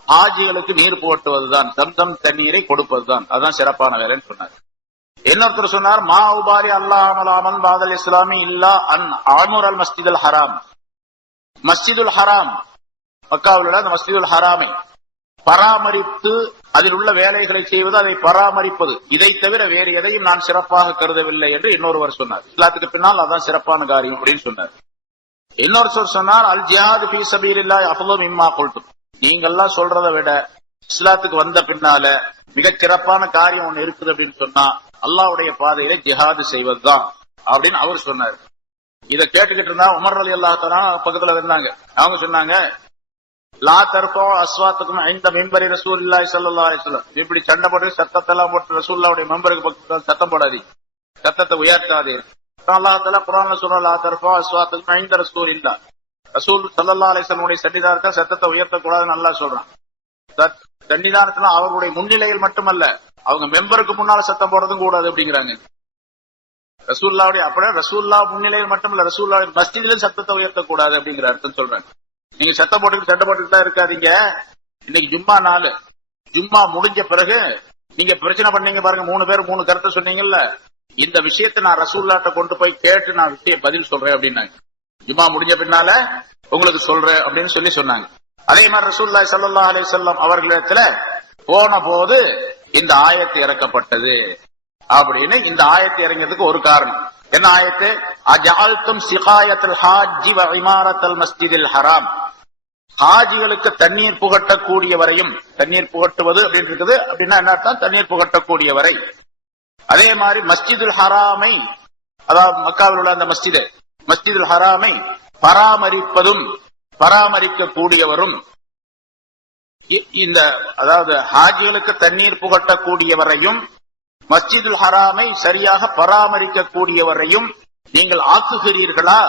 ஹாஜிகளுக்கு நீர் போட்டுவதுதான், தம்தம் தண்ணீரை கொடுப்பதுதான், அதுதான் சிறப்பான வேலைன்னு சொன்னார். இன்னொருத்தர் சொன்னார், மா உபாரி அல்லாமல் பாதல் இஸ்லாமி இல்லா அன் ஆமுர் அல் மஸ்ஜிதுல் ஹராம். மஸ்ஜிதுல் ஹராம் மக்காவில் உள்ள அந்த மஸ்ஜிதுல் ஹராமை பராமரித்து அதில் உள்ள வேலைகளை செய்வது, அதை பராமரிப்பது, இதை தவிர வேறு எதையும் நான் சிறப்பாக கருதவில்லை என்று இன்னொருவர் சொன்னார். இஸ்லாத்துக்கு பின்னால் அதான் சிறப்பான காரியம் அப்படின்னு சொன்னார். இன்னொரு சொன்னார், அல் ஜிஹாது ஃபீ ஸபீலில்லாஹி அஃதலு மிம்மா குல்து. நீங்கெல்லாம் சொல்றதை விட இஸ்லாத்துக்கு வந்த பின்னால மிகச் சிறப்பான காரியம் ஒண்ணு இருக்குது அப்படின்னு சொன்னா அல்லாஹ்வுடைய பாதையில ஜிஹாது செய்வதுதான் அப்படின்னு அவர் சொன்னார். இதை கேட்டுக்கிட்டு இருந்தா உமர் ரலியல்லாஹு தஆலா பக்கத்துல இருந்தாங்க. அவங்க சொன்னாங்க, லா தர்ஃபு அஸ்வாத்துக்கும் இந்த மிம்பரி ரசூலுல்லாஹி ஸல்லல்லாஹு அலைஹி வஸல்லம். இப்படி சண்டை போட்டு சத்தத்தை எல்லாம் போட்டு ரசூலுல்லாஹ்வுடைய மெம்பருக்கு பக்கத்துல சத்தம் போடாதீங்க, சத்தத்தை உயர்த்தாதீங்க. அல்லாஹ் தஆலா குர்ஆன்ல சொல்றான், லா தர்ஃபு அஸ்வாத்துக்கும் இந்த ரசூலில்லாஹ். ரசூல் ஸல்லல்லாஹு அலைஹி வஸல்லம் சன்னிதானத்துல சத்தத்தை உயர்த்தக்கூடாதுன்னு அல்லாஹ் சொல்றான். சன்னிதானத்துல அவர்களுடைய முன்னிலையில் மட்டுமல்ல, அவங்க மெம்பருக்கு முன்னால சத்தம் போடுறதும் கூடாது அப்படிங்கிறாங்க. ரசூலுல்லாஹ்வுடைய அப்படியே ரசூலுல்லாஹ் முன்னிலையில் மட்டுமல்ல, ரசூலுல்லாஹ் மஸ்ஜிதிலும் சத்தத்தை உயர்த்தக்கூடாது அப்படிங்கிற அர்த்தம் சொல்றாங்க. நீங்க சத்தம் போட்டுக்கிட்டு சண்டை போட்டுக்கிட்டு தான் இருக்காதீங்க. இன்னைக்கு ஜும்மா நாள், ஜும்மா முடிஞ்ச பிறகு நீங்க பிரச்சனை பண்ணீங்க பாருங்க, 3 பேர் 3 கருத்தை சொன்னீங்கல்ல, இந்த விஷயத்தை நான் ரசூலுல்லாஹ்ட்ட கொண்டு போய் கேட்டு நான் பதில் சொல்றேன் அப்படின்னாங்க. ஜும்மா முடிஞ்ச பின்னால உங்களுக்கு சொல்றேன் அப்படின்னு சொல்லி சொன்னாங்க. அதே மாதிரி ரசூலுல்லாஹி ஸல்லல்லாஹு அலைஹி வஸல்லம் அவர்களிடத்துல போன போது இந்த ஆயத்து இறக்கப்பட்டது அப்படின்னு. இந்த ஆயத்து இறங்கிறதுக்கு ஒரு காரணம் என்ன? ஆயத்து அஜஅல்தும் சிகாயத்துல் ஹாஜி வ இமாரத்துல் மஸ்ஜிதில் ஹராம். ஹாஜிகளுக்கு தண்ணீர் புகட்டக்கூடிய வரையும், தண்ணீர் புகட்டுவது அப்படின்னு இருக்குது. அப்படின்னா என்ன அர்த்தம்? தண்ணீர் புகட்டக்கூடிய வரை. அதே மாதிரி மஸ்ஜிதுல் ஹராமை, அதாவது மக்காவில் உள்ள அந்த மஸ்ஜிதுல் ஹராமை பராமரிப்பதும் பராமரிக்க கூடியவரும், இந்த அதாவது ஹாஜிகளுக்கு தண்ணீர் புகட்டக்கூடிய வரையும் மஸ்ஜிதுல் ஹராமை சரியாக பராமரிக்க கூடியவரையும் நீங்கள் ஆக்குகிறீர்களா?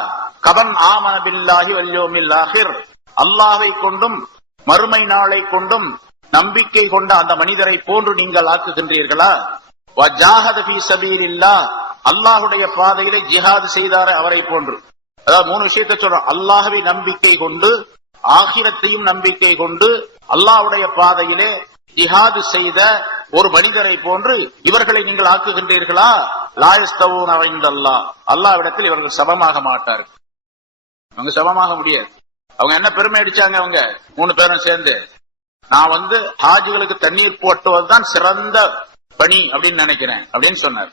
கமன் ஆமன பில்லாஹி வல் யௌமில் ஆகிர். அல்லாஹ்வை கொண்டும் மறுமை நாளை கொண்டும் நம்பிக்கை கொண்ட அந்த மனிதரை போன்று நீங்கள் ஆக்குகின்றீர்களா? வஜாஹத ஃபீ ஸபீலில்லாஹ். அல்லாஹ்வுடைய பாதையிலே ஜிஹாத் செய்தாரே அவரை போன்று. அதாவது 3 விஷயத்தை சொல்றோம். அல்லாஹ்வை நம்பிக்கை கொண்டு, ஆகிரத்தையும் நம்பிக்கை கொண்டு, அல்லாஹ்வுடைய பாதையிலே ஜிஹாது செய்த ஒரு மனிதரை போன்று இவர்களை நீங்கள் ஆக்குகின்றீர்களா? லா யஸ்தவூன இன்தல்லாஹ். அல்லாஹ்விடத்தில் இவர்கள் சமமாக மாட்டார்கள். அவங்க சமமாக முடியாது. அவங்க என்ன பெருமை அடிச்சாங்க? அவங்க 3 பேரும் சேர்ந்து, நான் ஹாஜிகளுக்கு தண்ணீர் போட்டுவதுதான் சிறந்த பணி அப்படின்னு நினைக்கிறேன் அப்படின்னு சொன்னார்.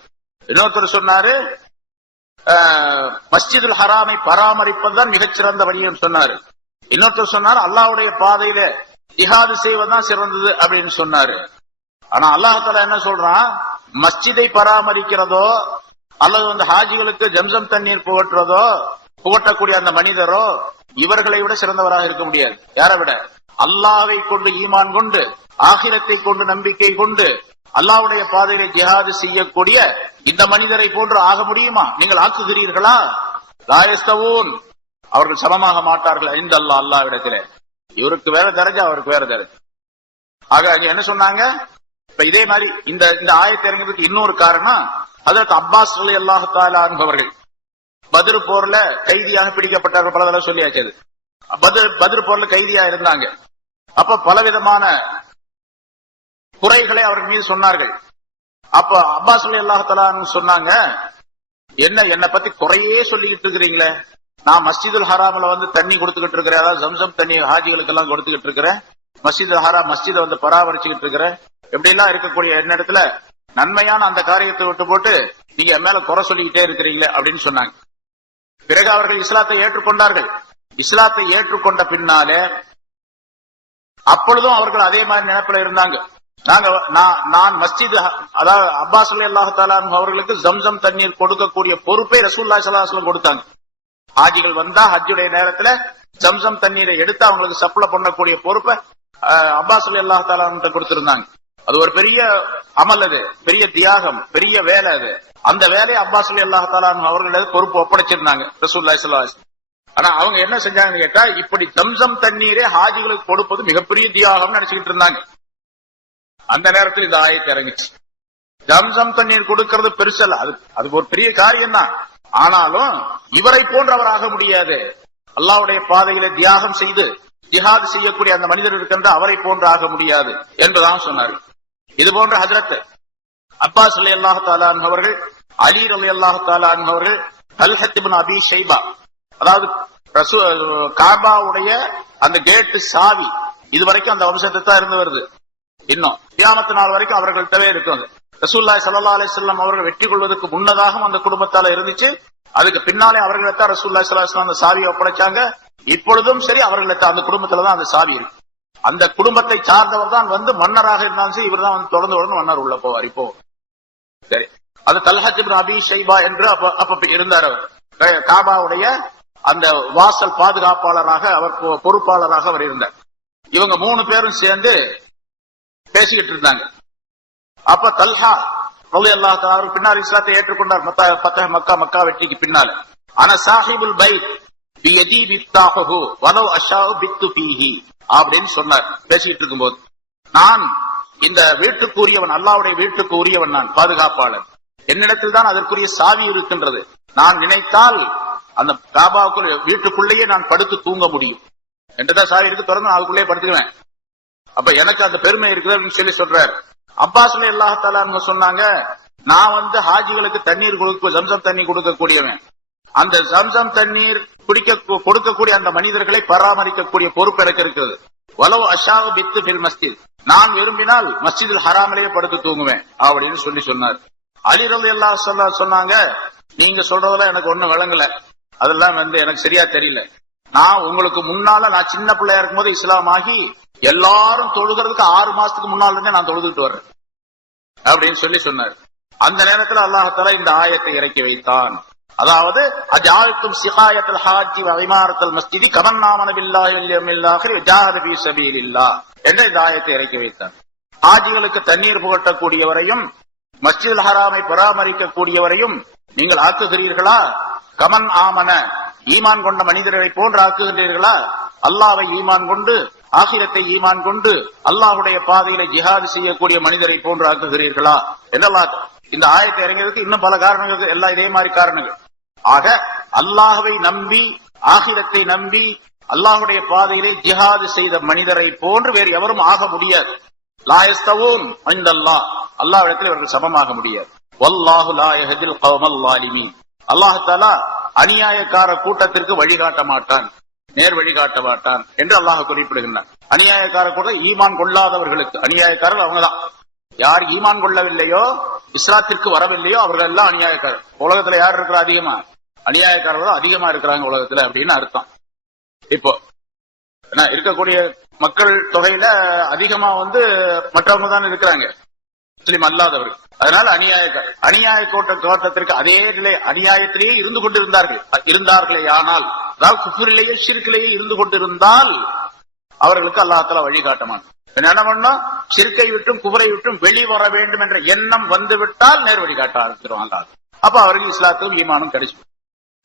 இன்னொருத்தர் சொன்னாரு, மஸ்ஜிதுல் ஹராமை பராமரிப்பதுதான் மிகச்சிறந்த வழின்னு சொன்னாரு. இன்னொருத்தர் சொன்னார், அல்லாஹ்வுடைய பாதையில ஜிஹாது செய்வதுதான் சிறந்தது அப்படின்னு சொன்னாரு. ஆனா அல்லாஹ் தஆலா என்ன சொல்றான்? மஸ்ஜிதை பராமரிக்கிறதோ அல்லது ஹாஜிகளுக்கு ஜம்சம் தண்ணீர் புகட்டுறதோ, புகட்டக்கூடிய அந்த மனிதரோ இவர்களை விட சிறந்தவராக இருக்க முடியாது. யாரை விட? அல்லாஹ்வை கொண்டு ஈமான் கொண்டு, ஆகிரத்தை கொண்டு நம்பிக்கை கொண்டு, அல்லாஹ்வுடைய பாதையில ஜிஹாது செய்யக்கூடிய இந்த மனிதரை போன்று ஆக முடியுமா? நீங்கள் ஆக்குகிறீர்களா? லா யஸ்தவூன். அவர்கள் சமமாக மாட்டார்கள் இன்தல்லாஹ். அல்லாஹ்விடத்திலே இவருக்கு வேற தரஜா, அவருக்கு வேற தரஜா. ஆக அங்க என்ன சொன்னாங்க? இப்ப இதே மாதிரி இந்த ஆயத்தை இறங்குறதுக்கு இன்னொரு காரணம், ஹஜ்ரத் அப்பாஸ் ரலியல்லாஹு தஆலா அன்ஹு பத்ர் போர்ல கைதியாக பிடிக்கப்பட்டார்கள். பல தடவை சொல்லியாச்சு. பத்ர் போர்ல கைதியா இருந்தாங்க. அப்ப பலவிதமான குறைகளை அவர்கள் மீது சொன்னார்கள். அப்ப அப்பாஸ் ரலியல்லாஹு தஆலா சொன்னாங்க, என்னை பத்தி குறையே சொல்லிக்கிட்டு இருக்கிறீங்களே, நான் மஸ்ஜிதுல் ஹராம்ல தண்ணி கொடுத்துக்கிட்டு இருக்கிறேன், அதாவது ஜம்சம் தண்ணி ஹாஜிகளுக்கு எல்லாம் கொடுத்துக்கிட்டு இருக்கிறேன், மஸ்ஜிதுல் ஹராம் மஸ்ஜிதை பராமரிச்சுக்கிட்டு இருக்கிறேன், எப்படி எல்லாம் இருக்கக்கூடிய என்னிடத்துல நன்மையான அந்த காரியத்தை விட்டு போட்டு நீங்க என் மேல குறை சொல்லிக்கிட்டே இருக்கிறீங்களே அப்படின்னு சொன்னாங்க. பிறகு அவர்கள் இஸ்லாத்தை ஏற்றுக்கொண்டார்கள். இஸ்லாத்தை ஏற்றுக்கொண்ட பின்னாலே அப்பொழுதும் அவர்கள் அதே மாதிரி நினைப்புல இருந்தாங்க. நான் மஸ்ஜித், அதாவது அப்பாஸ் ரலியல்லாஹு தஆலா அவர்களுக்கு ஜம்சம் தண்ணீர் கொடுக்கக்கூடிய பொறுப்பை ரசூலுல்லாஹி ஸல்லல்லாஹு அலைஹி வஸல்லம் கொடுத்தாங்க. ஹாஜிகள் வந்தா ஹஜ்ஜுடைய நேரத்துல ஜம்சம் தண்ணீரை எடுத்து அவங்களுக்கு சப்ளை பண்ணக்கூடிய பொறுப்பை அப்பாஸ் ரலியல்லாஹு தஆலா கொடுத்திருந்தாங்க. அது ஒரு பெரிய அமல், அது பெரிய தியாகம், பெரிய வேலை. அது அந்த வேலையை அப்பாஸ் ரலியல்லாஹு தஆலா அவர்களோட பொறுப்பு ஒப்படைச்சிருந்தாங்க ரசூலுல்லாஹி ஸல்லல்லாஹு அலைஹி வஸல்லம். ஆனா அவங்க என்ன செஞ்சாங்கன்னு கேட்டா, இப்படி ஜம்சம் தண்ணீரே ஹாஜிகளுக்கு கொடுப்பது மிகப்பெரிய தியாகம் நினைச்சுக்கிட்டு இருந்தாங்க. அந்த நேரத்தில் இந்த ஆயத்து இறங்குச்சு. ஜம்சம் தண்ணீர் கொடுக்கிறது பெருசல்ல, அது ஒரு பெரிய காரியம் தான். ஆனாலும் இவரை போன்றவராக முடியாது. அல்லாஹ்வுடைய பாதையில தியாகம் செய்து ஜிஹாத் செய்யக்கூடிய அந்த மனிதர் இருக்கின்ற அவரை போன்று ஆக முடியாது என்பதான் சொன்னார். இது போன்ற ஹஜ்ரத் அப்பாஸ் ரலியல்லாஹு தஆலா அன்ஹு அவர்கள், அலி ரலியல்லாஹு தஆலா அன்ஹு அவர்கள், தல்ஹத் இப்னு அபி ஷைபா, அதாவது காபாவுடைய அந்த கேட்டு சாவி இதுவரைக்கும் அந்த வம்சத்தை தான் இருந்து வருது. இன்னும் கியாமத் நாள் வரைக்கும் அவர்கள்ட்டவே இருக்கும். ரசூலுல்லாஹி ஸல்லல்லாஹு அலைஹி வஸல்லம் அவர்கள் வெற்றி கொள்வதற்கு முன்னதாகவும் அந்த குடும்பத்தால இருந்துச்சு. அதுக்கு பின்னாலே அவர்களைத்தான் ரசூலுல்லாஹி ஸல்லல்லாஹு அலைஹி வஸல்லம் அந்த சாவியை ஒப்படைச்சாங்க. இப்பொழுதும் சரி, அவர்களுக்கு அந்த குடும்பத்துலதான் அந்த சாவி இருக்கு. அந்த குடும்பத்தை சார்ந்தவர் தான் வந்து மன்னராக இருந்தாலும் சரி, இவர் தான் வந்து தொடர்ந்து மன்னர் உள்ள போவார். இப்போ சரி, அது தல்ஹத் இப்னு அபி ஷைபா என்று அப்ப இருந்தார். அவர் காபாவுடைய அந்த வாசல் பாதுகாப்பாளராக, அவர் பொறுப்பாளராக அவர் இருந்தார். இவங்க 3 பேரும் சேர்ந்து பேசிக்கிட்டு இருந்தாங்க. அப்ப தல்ஹா ரலியல்லாஹு தஆலா அவர் பின்னால் இஸ்லாத்தை ஏற்றுக்கொண்டார். மக்கா வெற்றிக்கு பின்னால ஆனா சாஹிபுல் பைத் பியதி மிஃப்தாஹு வலவ் அஷாஉ பித்து ஃபீஹி அப்படின்னு சொன்னார். பேசிட்டு இருக்கும்போது, நான் இந்த வீட்டுக்கு உரியவன், அல்லாஹ்வுடைய வீட்டுக்கு உரியவன், நான் பாதுகாப்பாளர், என்னிடத்தில் தான் அதற்குரிய சாவி இருக்கின்றது. நான் நினைத்தால் அந்த காபாவுக்குள் வீட்டுக்குள்ளேயே நான் படுத்து தூங்க முடியும் என்றுதான் சாவி இருக்கு, திறந்து அதுக்குள்ளேயே படுத்துக்குவேன். அப்ப எனக்கு அந்த பெருமை இருக்குது அப்படின்னு சொல்லி சொல்றாரு. அப்பாஸ் ரலியல்லாஹு தஆலா அன்ஹு சொன்னாங்க, நான் வந்து ஹாஜிகளுக்கு தண்ணீர் ஜம்சம் தண்ணி கொடுக்கக்கூடியவன். அந்த ஜம்சம் தண்ணீர் கொடுக்கக்கூடிய அந்த மனிதர்களை பராமரிக்கக்கூடிய பொறுப்பு எனக்கு இருக்கிறது. வலவ் அஷாஉ பித்து ஃபில் மஸ்ஜித், நான் விரும்பினால் மஸ்ஜிதுல் ஹராமிலேயே படுத்து தூங்குவேன் அப்படின்னு சொன்னார். அலி ரலியல்லாஹு அன்ஹு சொன்னாங்க, நீங்க சொல்றதெல்லாம் எனக்கு ஒண்ணும் விளங்கல, அதெல்லாம் வந்து எனக்கு சரியா தெரியல. நான் உங்களுக்கு முன்னால, நான் சின்ன பிள்ளையா இருக்கும் போது இஸ்லாம் ஆகி எல்லாரும் தொழுகிறதுக்கு 6 மாசத்துக்கு முன்னால இருந்தே நான் தொழுதுட்டு வர்றேன் அப்படின்னு சொன்னார். அந்த நேரத்தில் அல்லாஹ் தஆலா இந்த ஆயத்தை இறக்கி வைத்தான். அதாவது அஜால்தும் சிகாயத்துல் ஹாஜி வ இமாரத்துல் மஸ்ஜிதி கமன் ஆமன பில்லாஹி வல் யௌமில் ஆகிர் வஜாஹத ஃபீ ஸபீலில்லாஹ் என்ற இந்த ஆயத்தை இறக்கி வைத்தான். ஹாஜிகளுக்கு தண்ணீர் புகட்டக்கூடியவரையும் மஸ்ஜிதுல் ஹராமை பராமரிக்கக்கூடியவரையும் நீங்கள் ஆக்குகிறீர்களா? கமன் ஆமன, ஈமான் கொண்ட மனிதர்களை போன்று ஆக்குகின்றீர்களா? அல்லாஹ்வை ஈமான் கொண்டு, ஆகிரத்தை ஈமான் கொண்டு, அல்லாஹ்வுடைய பாதையில ஜிஹாத் செய்யக்கூடிய மனிதரை போன்று ஆக்குகிறீர்களா என்றெல்லாம் இந்த ஆயத்தை இறங்கியதுக்கு இன்னும் பல காரணங்கள், எல்லாம் இதே மாதிரி காரணங்கள். ஆக அல்லாஹ்வை நம்பி, ஆகிரத்தை நம்பி, அல்லாஹ்வுடைய பாதையிலே ஜிஹாத் செய்த மனிதரை போன்று வேறு எவரும் ஆக முடியாது. லா யஸ்தவூன் இன்தல்லாஹ், அல்லாஹ்விடத்தில் இவர்கள் சமமாக முடியாது. வல்லாஹு லா யஹ்தில் கௌமல் ஸாலிமீன், அல்லாஹ் தஆலா அநியாயக்கார கூட்டத்திற்கு வழிகாட்ட மாட்டான், நேர் வழிகாட்ட மாட்டான் என்று அல்லாஹ் குறிப்பிடுகின்றான். அநியாயக்கார கூட்டம் ஈமான் கொள்ளாதவர்களுக்கு, அநியாயக்காரர்கள் அவங்கதான். யார் ஈமான் கொள்ளவில்லையோ, இஸ்லாத்திற்கு வரவில்லையோ அவர்கள் எல்லாம் அநியாயக்காரர். உலகத்துல யார் இருக்கிற அதிகமா? அநியாயக்காரர்கள் அதிகமா இருக்கிறாங்க உலகத்துல அப்படின்னு அர்த்தம். இப்போ இருக்கக்கூடிய மக்கள் தொகையில அதிகமா வந்து மற்றவங்க தான் இருக்கிறாங்க, முஸ்லிம் அல்லாதவர்கள். அதனால அநியாய தோட்டத்திற்கு அதே நிலை அநியாயத்திலேயே இருந்து இருந்தார்களே ஆனால், அதாவது குஃப்ரிலேயே ஷிர்கிலேயே இருந்து கொண்டிருந்தால் அவர்களுக்கு அல்லாஹ் தஆலா வழிகாட்ட மாட்டான். என்ன பண்ணோம்? ஷிர்கை விட்டும் குஃப்ரை விட்டும் வெளிவர வேண்டும் என்ற எண்ணம் வந்துவிட்டால் நேர் வழிகாட்ட ஆரம்பிச்சிடும் அல்லாஹ். அப்ப அவர்கள் இஸ்லாத்தும் ஈமானும் கிடைச்சு.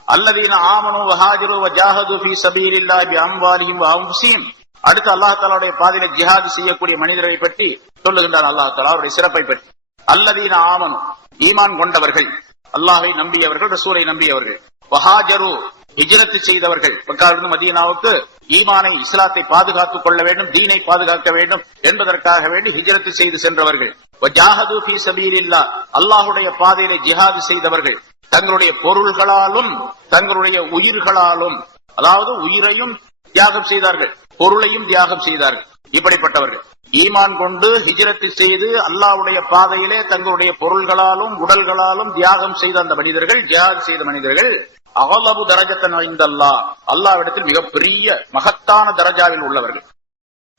அல்லதீன ஆமனு வஹாஜரு வஜாஹது ஃபீ ஸபீலில்லாஹி பிஅம்வாலிஹிம் வஅன்ஃபுஸிஹிம், அடுத்து அல்லாஹ் தஆலாவுடைய பாதையில ஜிஹாத் செய்யக்கூடிய மனிதர்களை பற்றி சொல்லுகின்றார் அல்லாஹ் தஆலா, அவருடைய சிறப்பை பற்றி. அல்லதீன ஆமனு, ஈமான் கொண்டவர்கள், அல்லாஹ்வை நம்பியவர்கள், ரசூலை நம்பியவர்கள். வஹாஜரு, ஹிஜ்ரத் செய்தவர்கள், மக்காவிலிருந்து மதீனாவுக்கு ஈமானை, இஸ்லாத்தை பாதுகாத்துக் கொள்ள வேண்டும், தீனை பாதுகாக்க வேண்டும் என்பதற்காக வேண்டி ஹிஜ்ரத் செய்து சென்றவர்கள். வஜாஹது ஃபீ ஸபீலில்லாஹ், அல்லாஹ்வுடைய பாதையிலே ஜிஹாத் செய்தவர்கள், தங்களுடைய பொருள்களாலும் தங்களுடைய உயிர்களாலும், அதாவது உயிரையும் தியாகம் செய்தார்கள், பொருளையும் தியாகம் செய்தார்கள். இப்படிப்பட்டவர்கள் ஈமான் கொண்டு ஹிஜ்ரத் செய்து அல்லாஹ்வுடைய பாதையிலே தங்களுடைய பொருள்களாலும் உடல்களாலும் தியாகம் செய்த அந்த மனிதர்கள், ஜிஹாத் செய்த மனிதர்கள், அகலபு தரஜத்தன் இன்தல்லாஹ், அல்லாஹ்விடத்தில் மிகப்பெரிய மகத்தான தரஜாவில் உள்ளவர்கள்.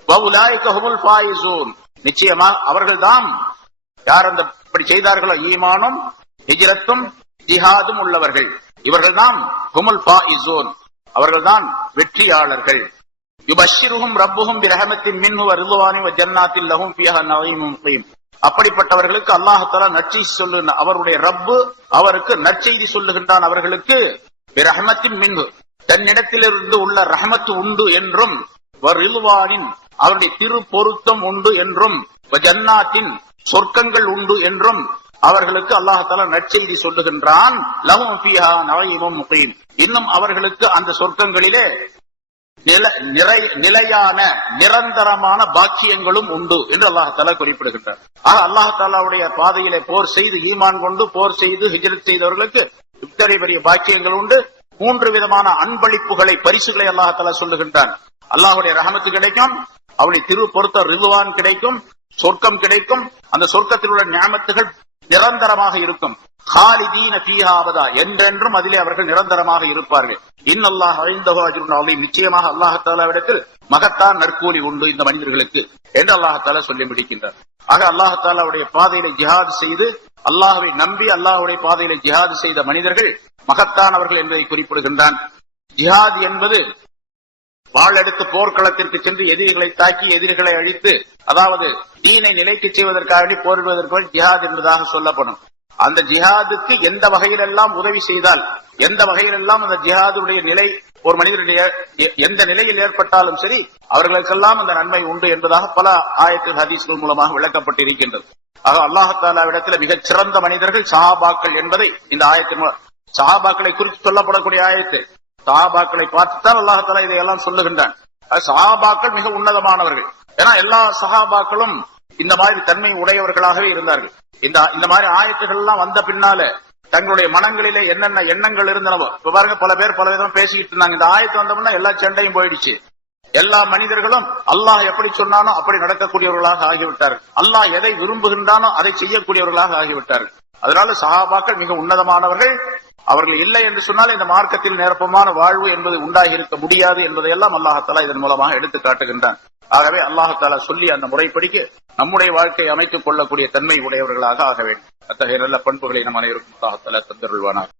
வஉலாயிக ஹுமுல் ஃபாயிஸூன், நிச்சயமா அவர்கள்தான் யார் அந்த இப்படி செய்தார்களோ, ஈமானும் ஹிஜ்ரத்தும் ஜிஹாதும் உள்ளவர்கள், இவர்கள்தான் ஹுமுல் ஃபாயிஸூன், அவர்கள்தான் வெற்றியாளர்கள். யுபஷ்ஷிருஹும் ரப்புஹும் பிரஹமத்தின் மின்ஹு வ ரிضவானின் வ ஜன்னாத்தின் லஹும் ஃபீஹா நஈமுன் முகீம், அப்படிப்பட்டவர்களுக்கு அல்லாஹ் தஆலா நற்செய்தி சொல்லுகின்றான். அவருடைய ரப்பு அவருக்கு நற்செய்தி சொல்லுகின்றான். அவர்களுக்கு பிரஹமத்தின் மின்ஹு, தன்னிடத்திலிருந்து உள்ள ரஹமத்து உண்டு என்றும், வ ரிضவானின், அவருடைய திரு பொருத்தம் உண்டு என்றும், வ ஜன்னாத்தின், சொர்க்கங்கள் உண்டு என்றும், அவர்களுக்கு அல்லாஹ்தாலா நற்செய்தி சொல்லுகின்றான். லஹும் ஃபீஹா நஈமும் முகீம், இன்னும் அவர்களுக்கு அந்த சொர்க்கங்களிலே நிலையான நிரந்தரமான பாக்கியங்களும் உண்டு என்று அல்லாஹ்தாலா குறிப்பிடுகின்றார். ஆக அல்லாஹ்தாலாவுடைய பாதையிலே போர் செய்து ஈமான் கொண்டு போர் செய்து ஹிஜ்ரத் செய்தவர்களுக்கு இத்தனை பெரிய பாக்கியங்கள் உண்டு. 3 விதமான அன்பளிப்புகளை, பரிசுகளை அல்லாஹ்தாலா சொல்லுகின்றான். அல்லாஹ்வுடைய ரஹமத்து கிடைக்கும், அவருடைய திரு பொருத்த ரிதுவான் கிடைக்கும், சொர்க்கம் கிடைக்கும். அந்த சொர்க்கத்தில் உள்ள நியாமத்துகள் நிரந்தரமாக இருக்கும். காலிதீன ஃபீஹா அபதா, என்றென்றும் அதிலே அவர்கள் நிரந்தரமாக இருப்பார்கள். இன்னல்லாஹ் இன்தஹு அஜ்ருன் அலீம், நிச்சயமாக அல்லாஹ்தாலாவிடத்தில் மகத்தான் நற்கூலி உண்டு இந்த மனிதர்களுக்கு என்று அல்லாஹ்தாலா சொல்லி முடிக்கின்றார். ஆக அல்லாஹ்தாலாவுடைய பாதையில ஜிஹாத் செய்து, அல்லாஹ்வை நம்பி அல்லாஹ்வுடைய பாதையில ஜிஹாத் செய்த மனிதர்கள் மகத்தானவர்கள் என்பதை குறிப்பிடுகின்றான். ஜிஹாத் என்பது வாளெடுத்து போர்க்களத்திற்கு சென்று எதிரிகளை தாக்கி எதிரிகளை அழித்து, அதாவது தீனை நிலைக்கு செய்வதற்காக போரிடுவதற்கு ஜிஹாத் என்பதாக சொல்லப்படும். அந்த ஜிஹாதுக்கு எந்த வகையிலெல்லாம் உதவி செய்தால், எந்த வகையிலெல்லாம் அந்த ஜிஹாதுடைய நிலை ஒரு மனிதனுடைய எந்த நிலையில் ஏற்பட்டாலும் சரி அவர்களுக்கெல்லாம் அந்த நன்மை உண்டு என்பதாக பல ஆயத்து ஹதீஸ்கள் மூலமாக விளக்கப்பட்டிருக்கின்றது. ஆக அல்லாஹ்தாலாவிடத்தில் மிகச் சிறந்த மனிதர்கள் சஹாபாக்கள் என்பதை இந்த ஆயத்தின் சஹாபாக்களை குறித்து சொல்லப்படக்கூடிய ஆயத்து. சஹாபாக்களை பார்த்துத்தான் அல்லாஹ்தாலா இதையெல்லாம் சொல்லுகின்றான். சஹாபாக்கள் மிக உன்னதமானவர்கள். ஏன்னா எல்லா சஹாபாக்களும் இந்த மாதிரி தன்மை உடையவர்களாகவே இருந்தார்கள். இந்த மாதிரி ஆயத்துகள் எல்லாம் வந்த பின்னால தங்களுடைய மனங்களிலே என்னென்ன எண்ணங்கள் இருந்தனவோ, இப்ப பாருங்க பல பேர் பல விதம் பேசிக்கிட்டு இருந்தாங்க. இந்த ஆயத்து வந்தோம்னா எல்லா சண்டையும் போயிடுச்சு. எல்லா மனிதர்களும் அல்லாஹ் எப்படி சொன்னானோ அப்படி நடக்கக்கூடியவர்களாக ஆகிவிட்டார்கள். அல்லாஹ் எதை விரும்புகின்றானோ அதை செய்யக்கூடியவர்களாக ஆகிவிட்டார்கள். அதனால சஹாபாக்கள் மிக உன்னதமானவர்கள். அவர்கள் இல்லை என்று சொன்னால் இந்த மார்க்கத்தில் நிரப்பமான வாழ்வு என்பது உண்டாகி இருக்க முடியாது என்பதையெல்லாம் அல்லாஹ்தாலா இதன் மூலமாக எடுத்து காட்டுகின்றான். ஆகவே அல்லாஹ்தாலா சொல்லி அந்த முறைப்படிக்கு நம்முடைய வாழ்க்கையை அமைத்துக் கொள்ளக்கூடிய தன்மை உடையவர்களாக ஆக வேண்டும். அத்தகைய நல்ல பண்புகளை நம் அனைவருக்கும் அல்லாஹ்தாலா தந்தருள்வானார்.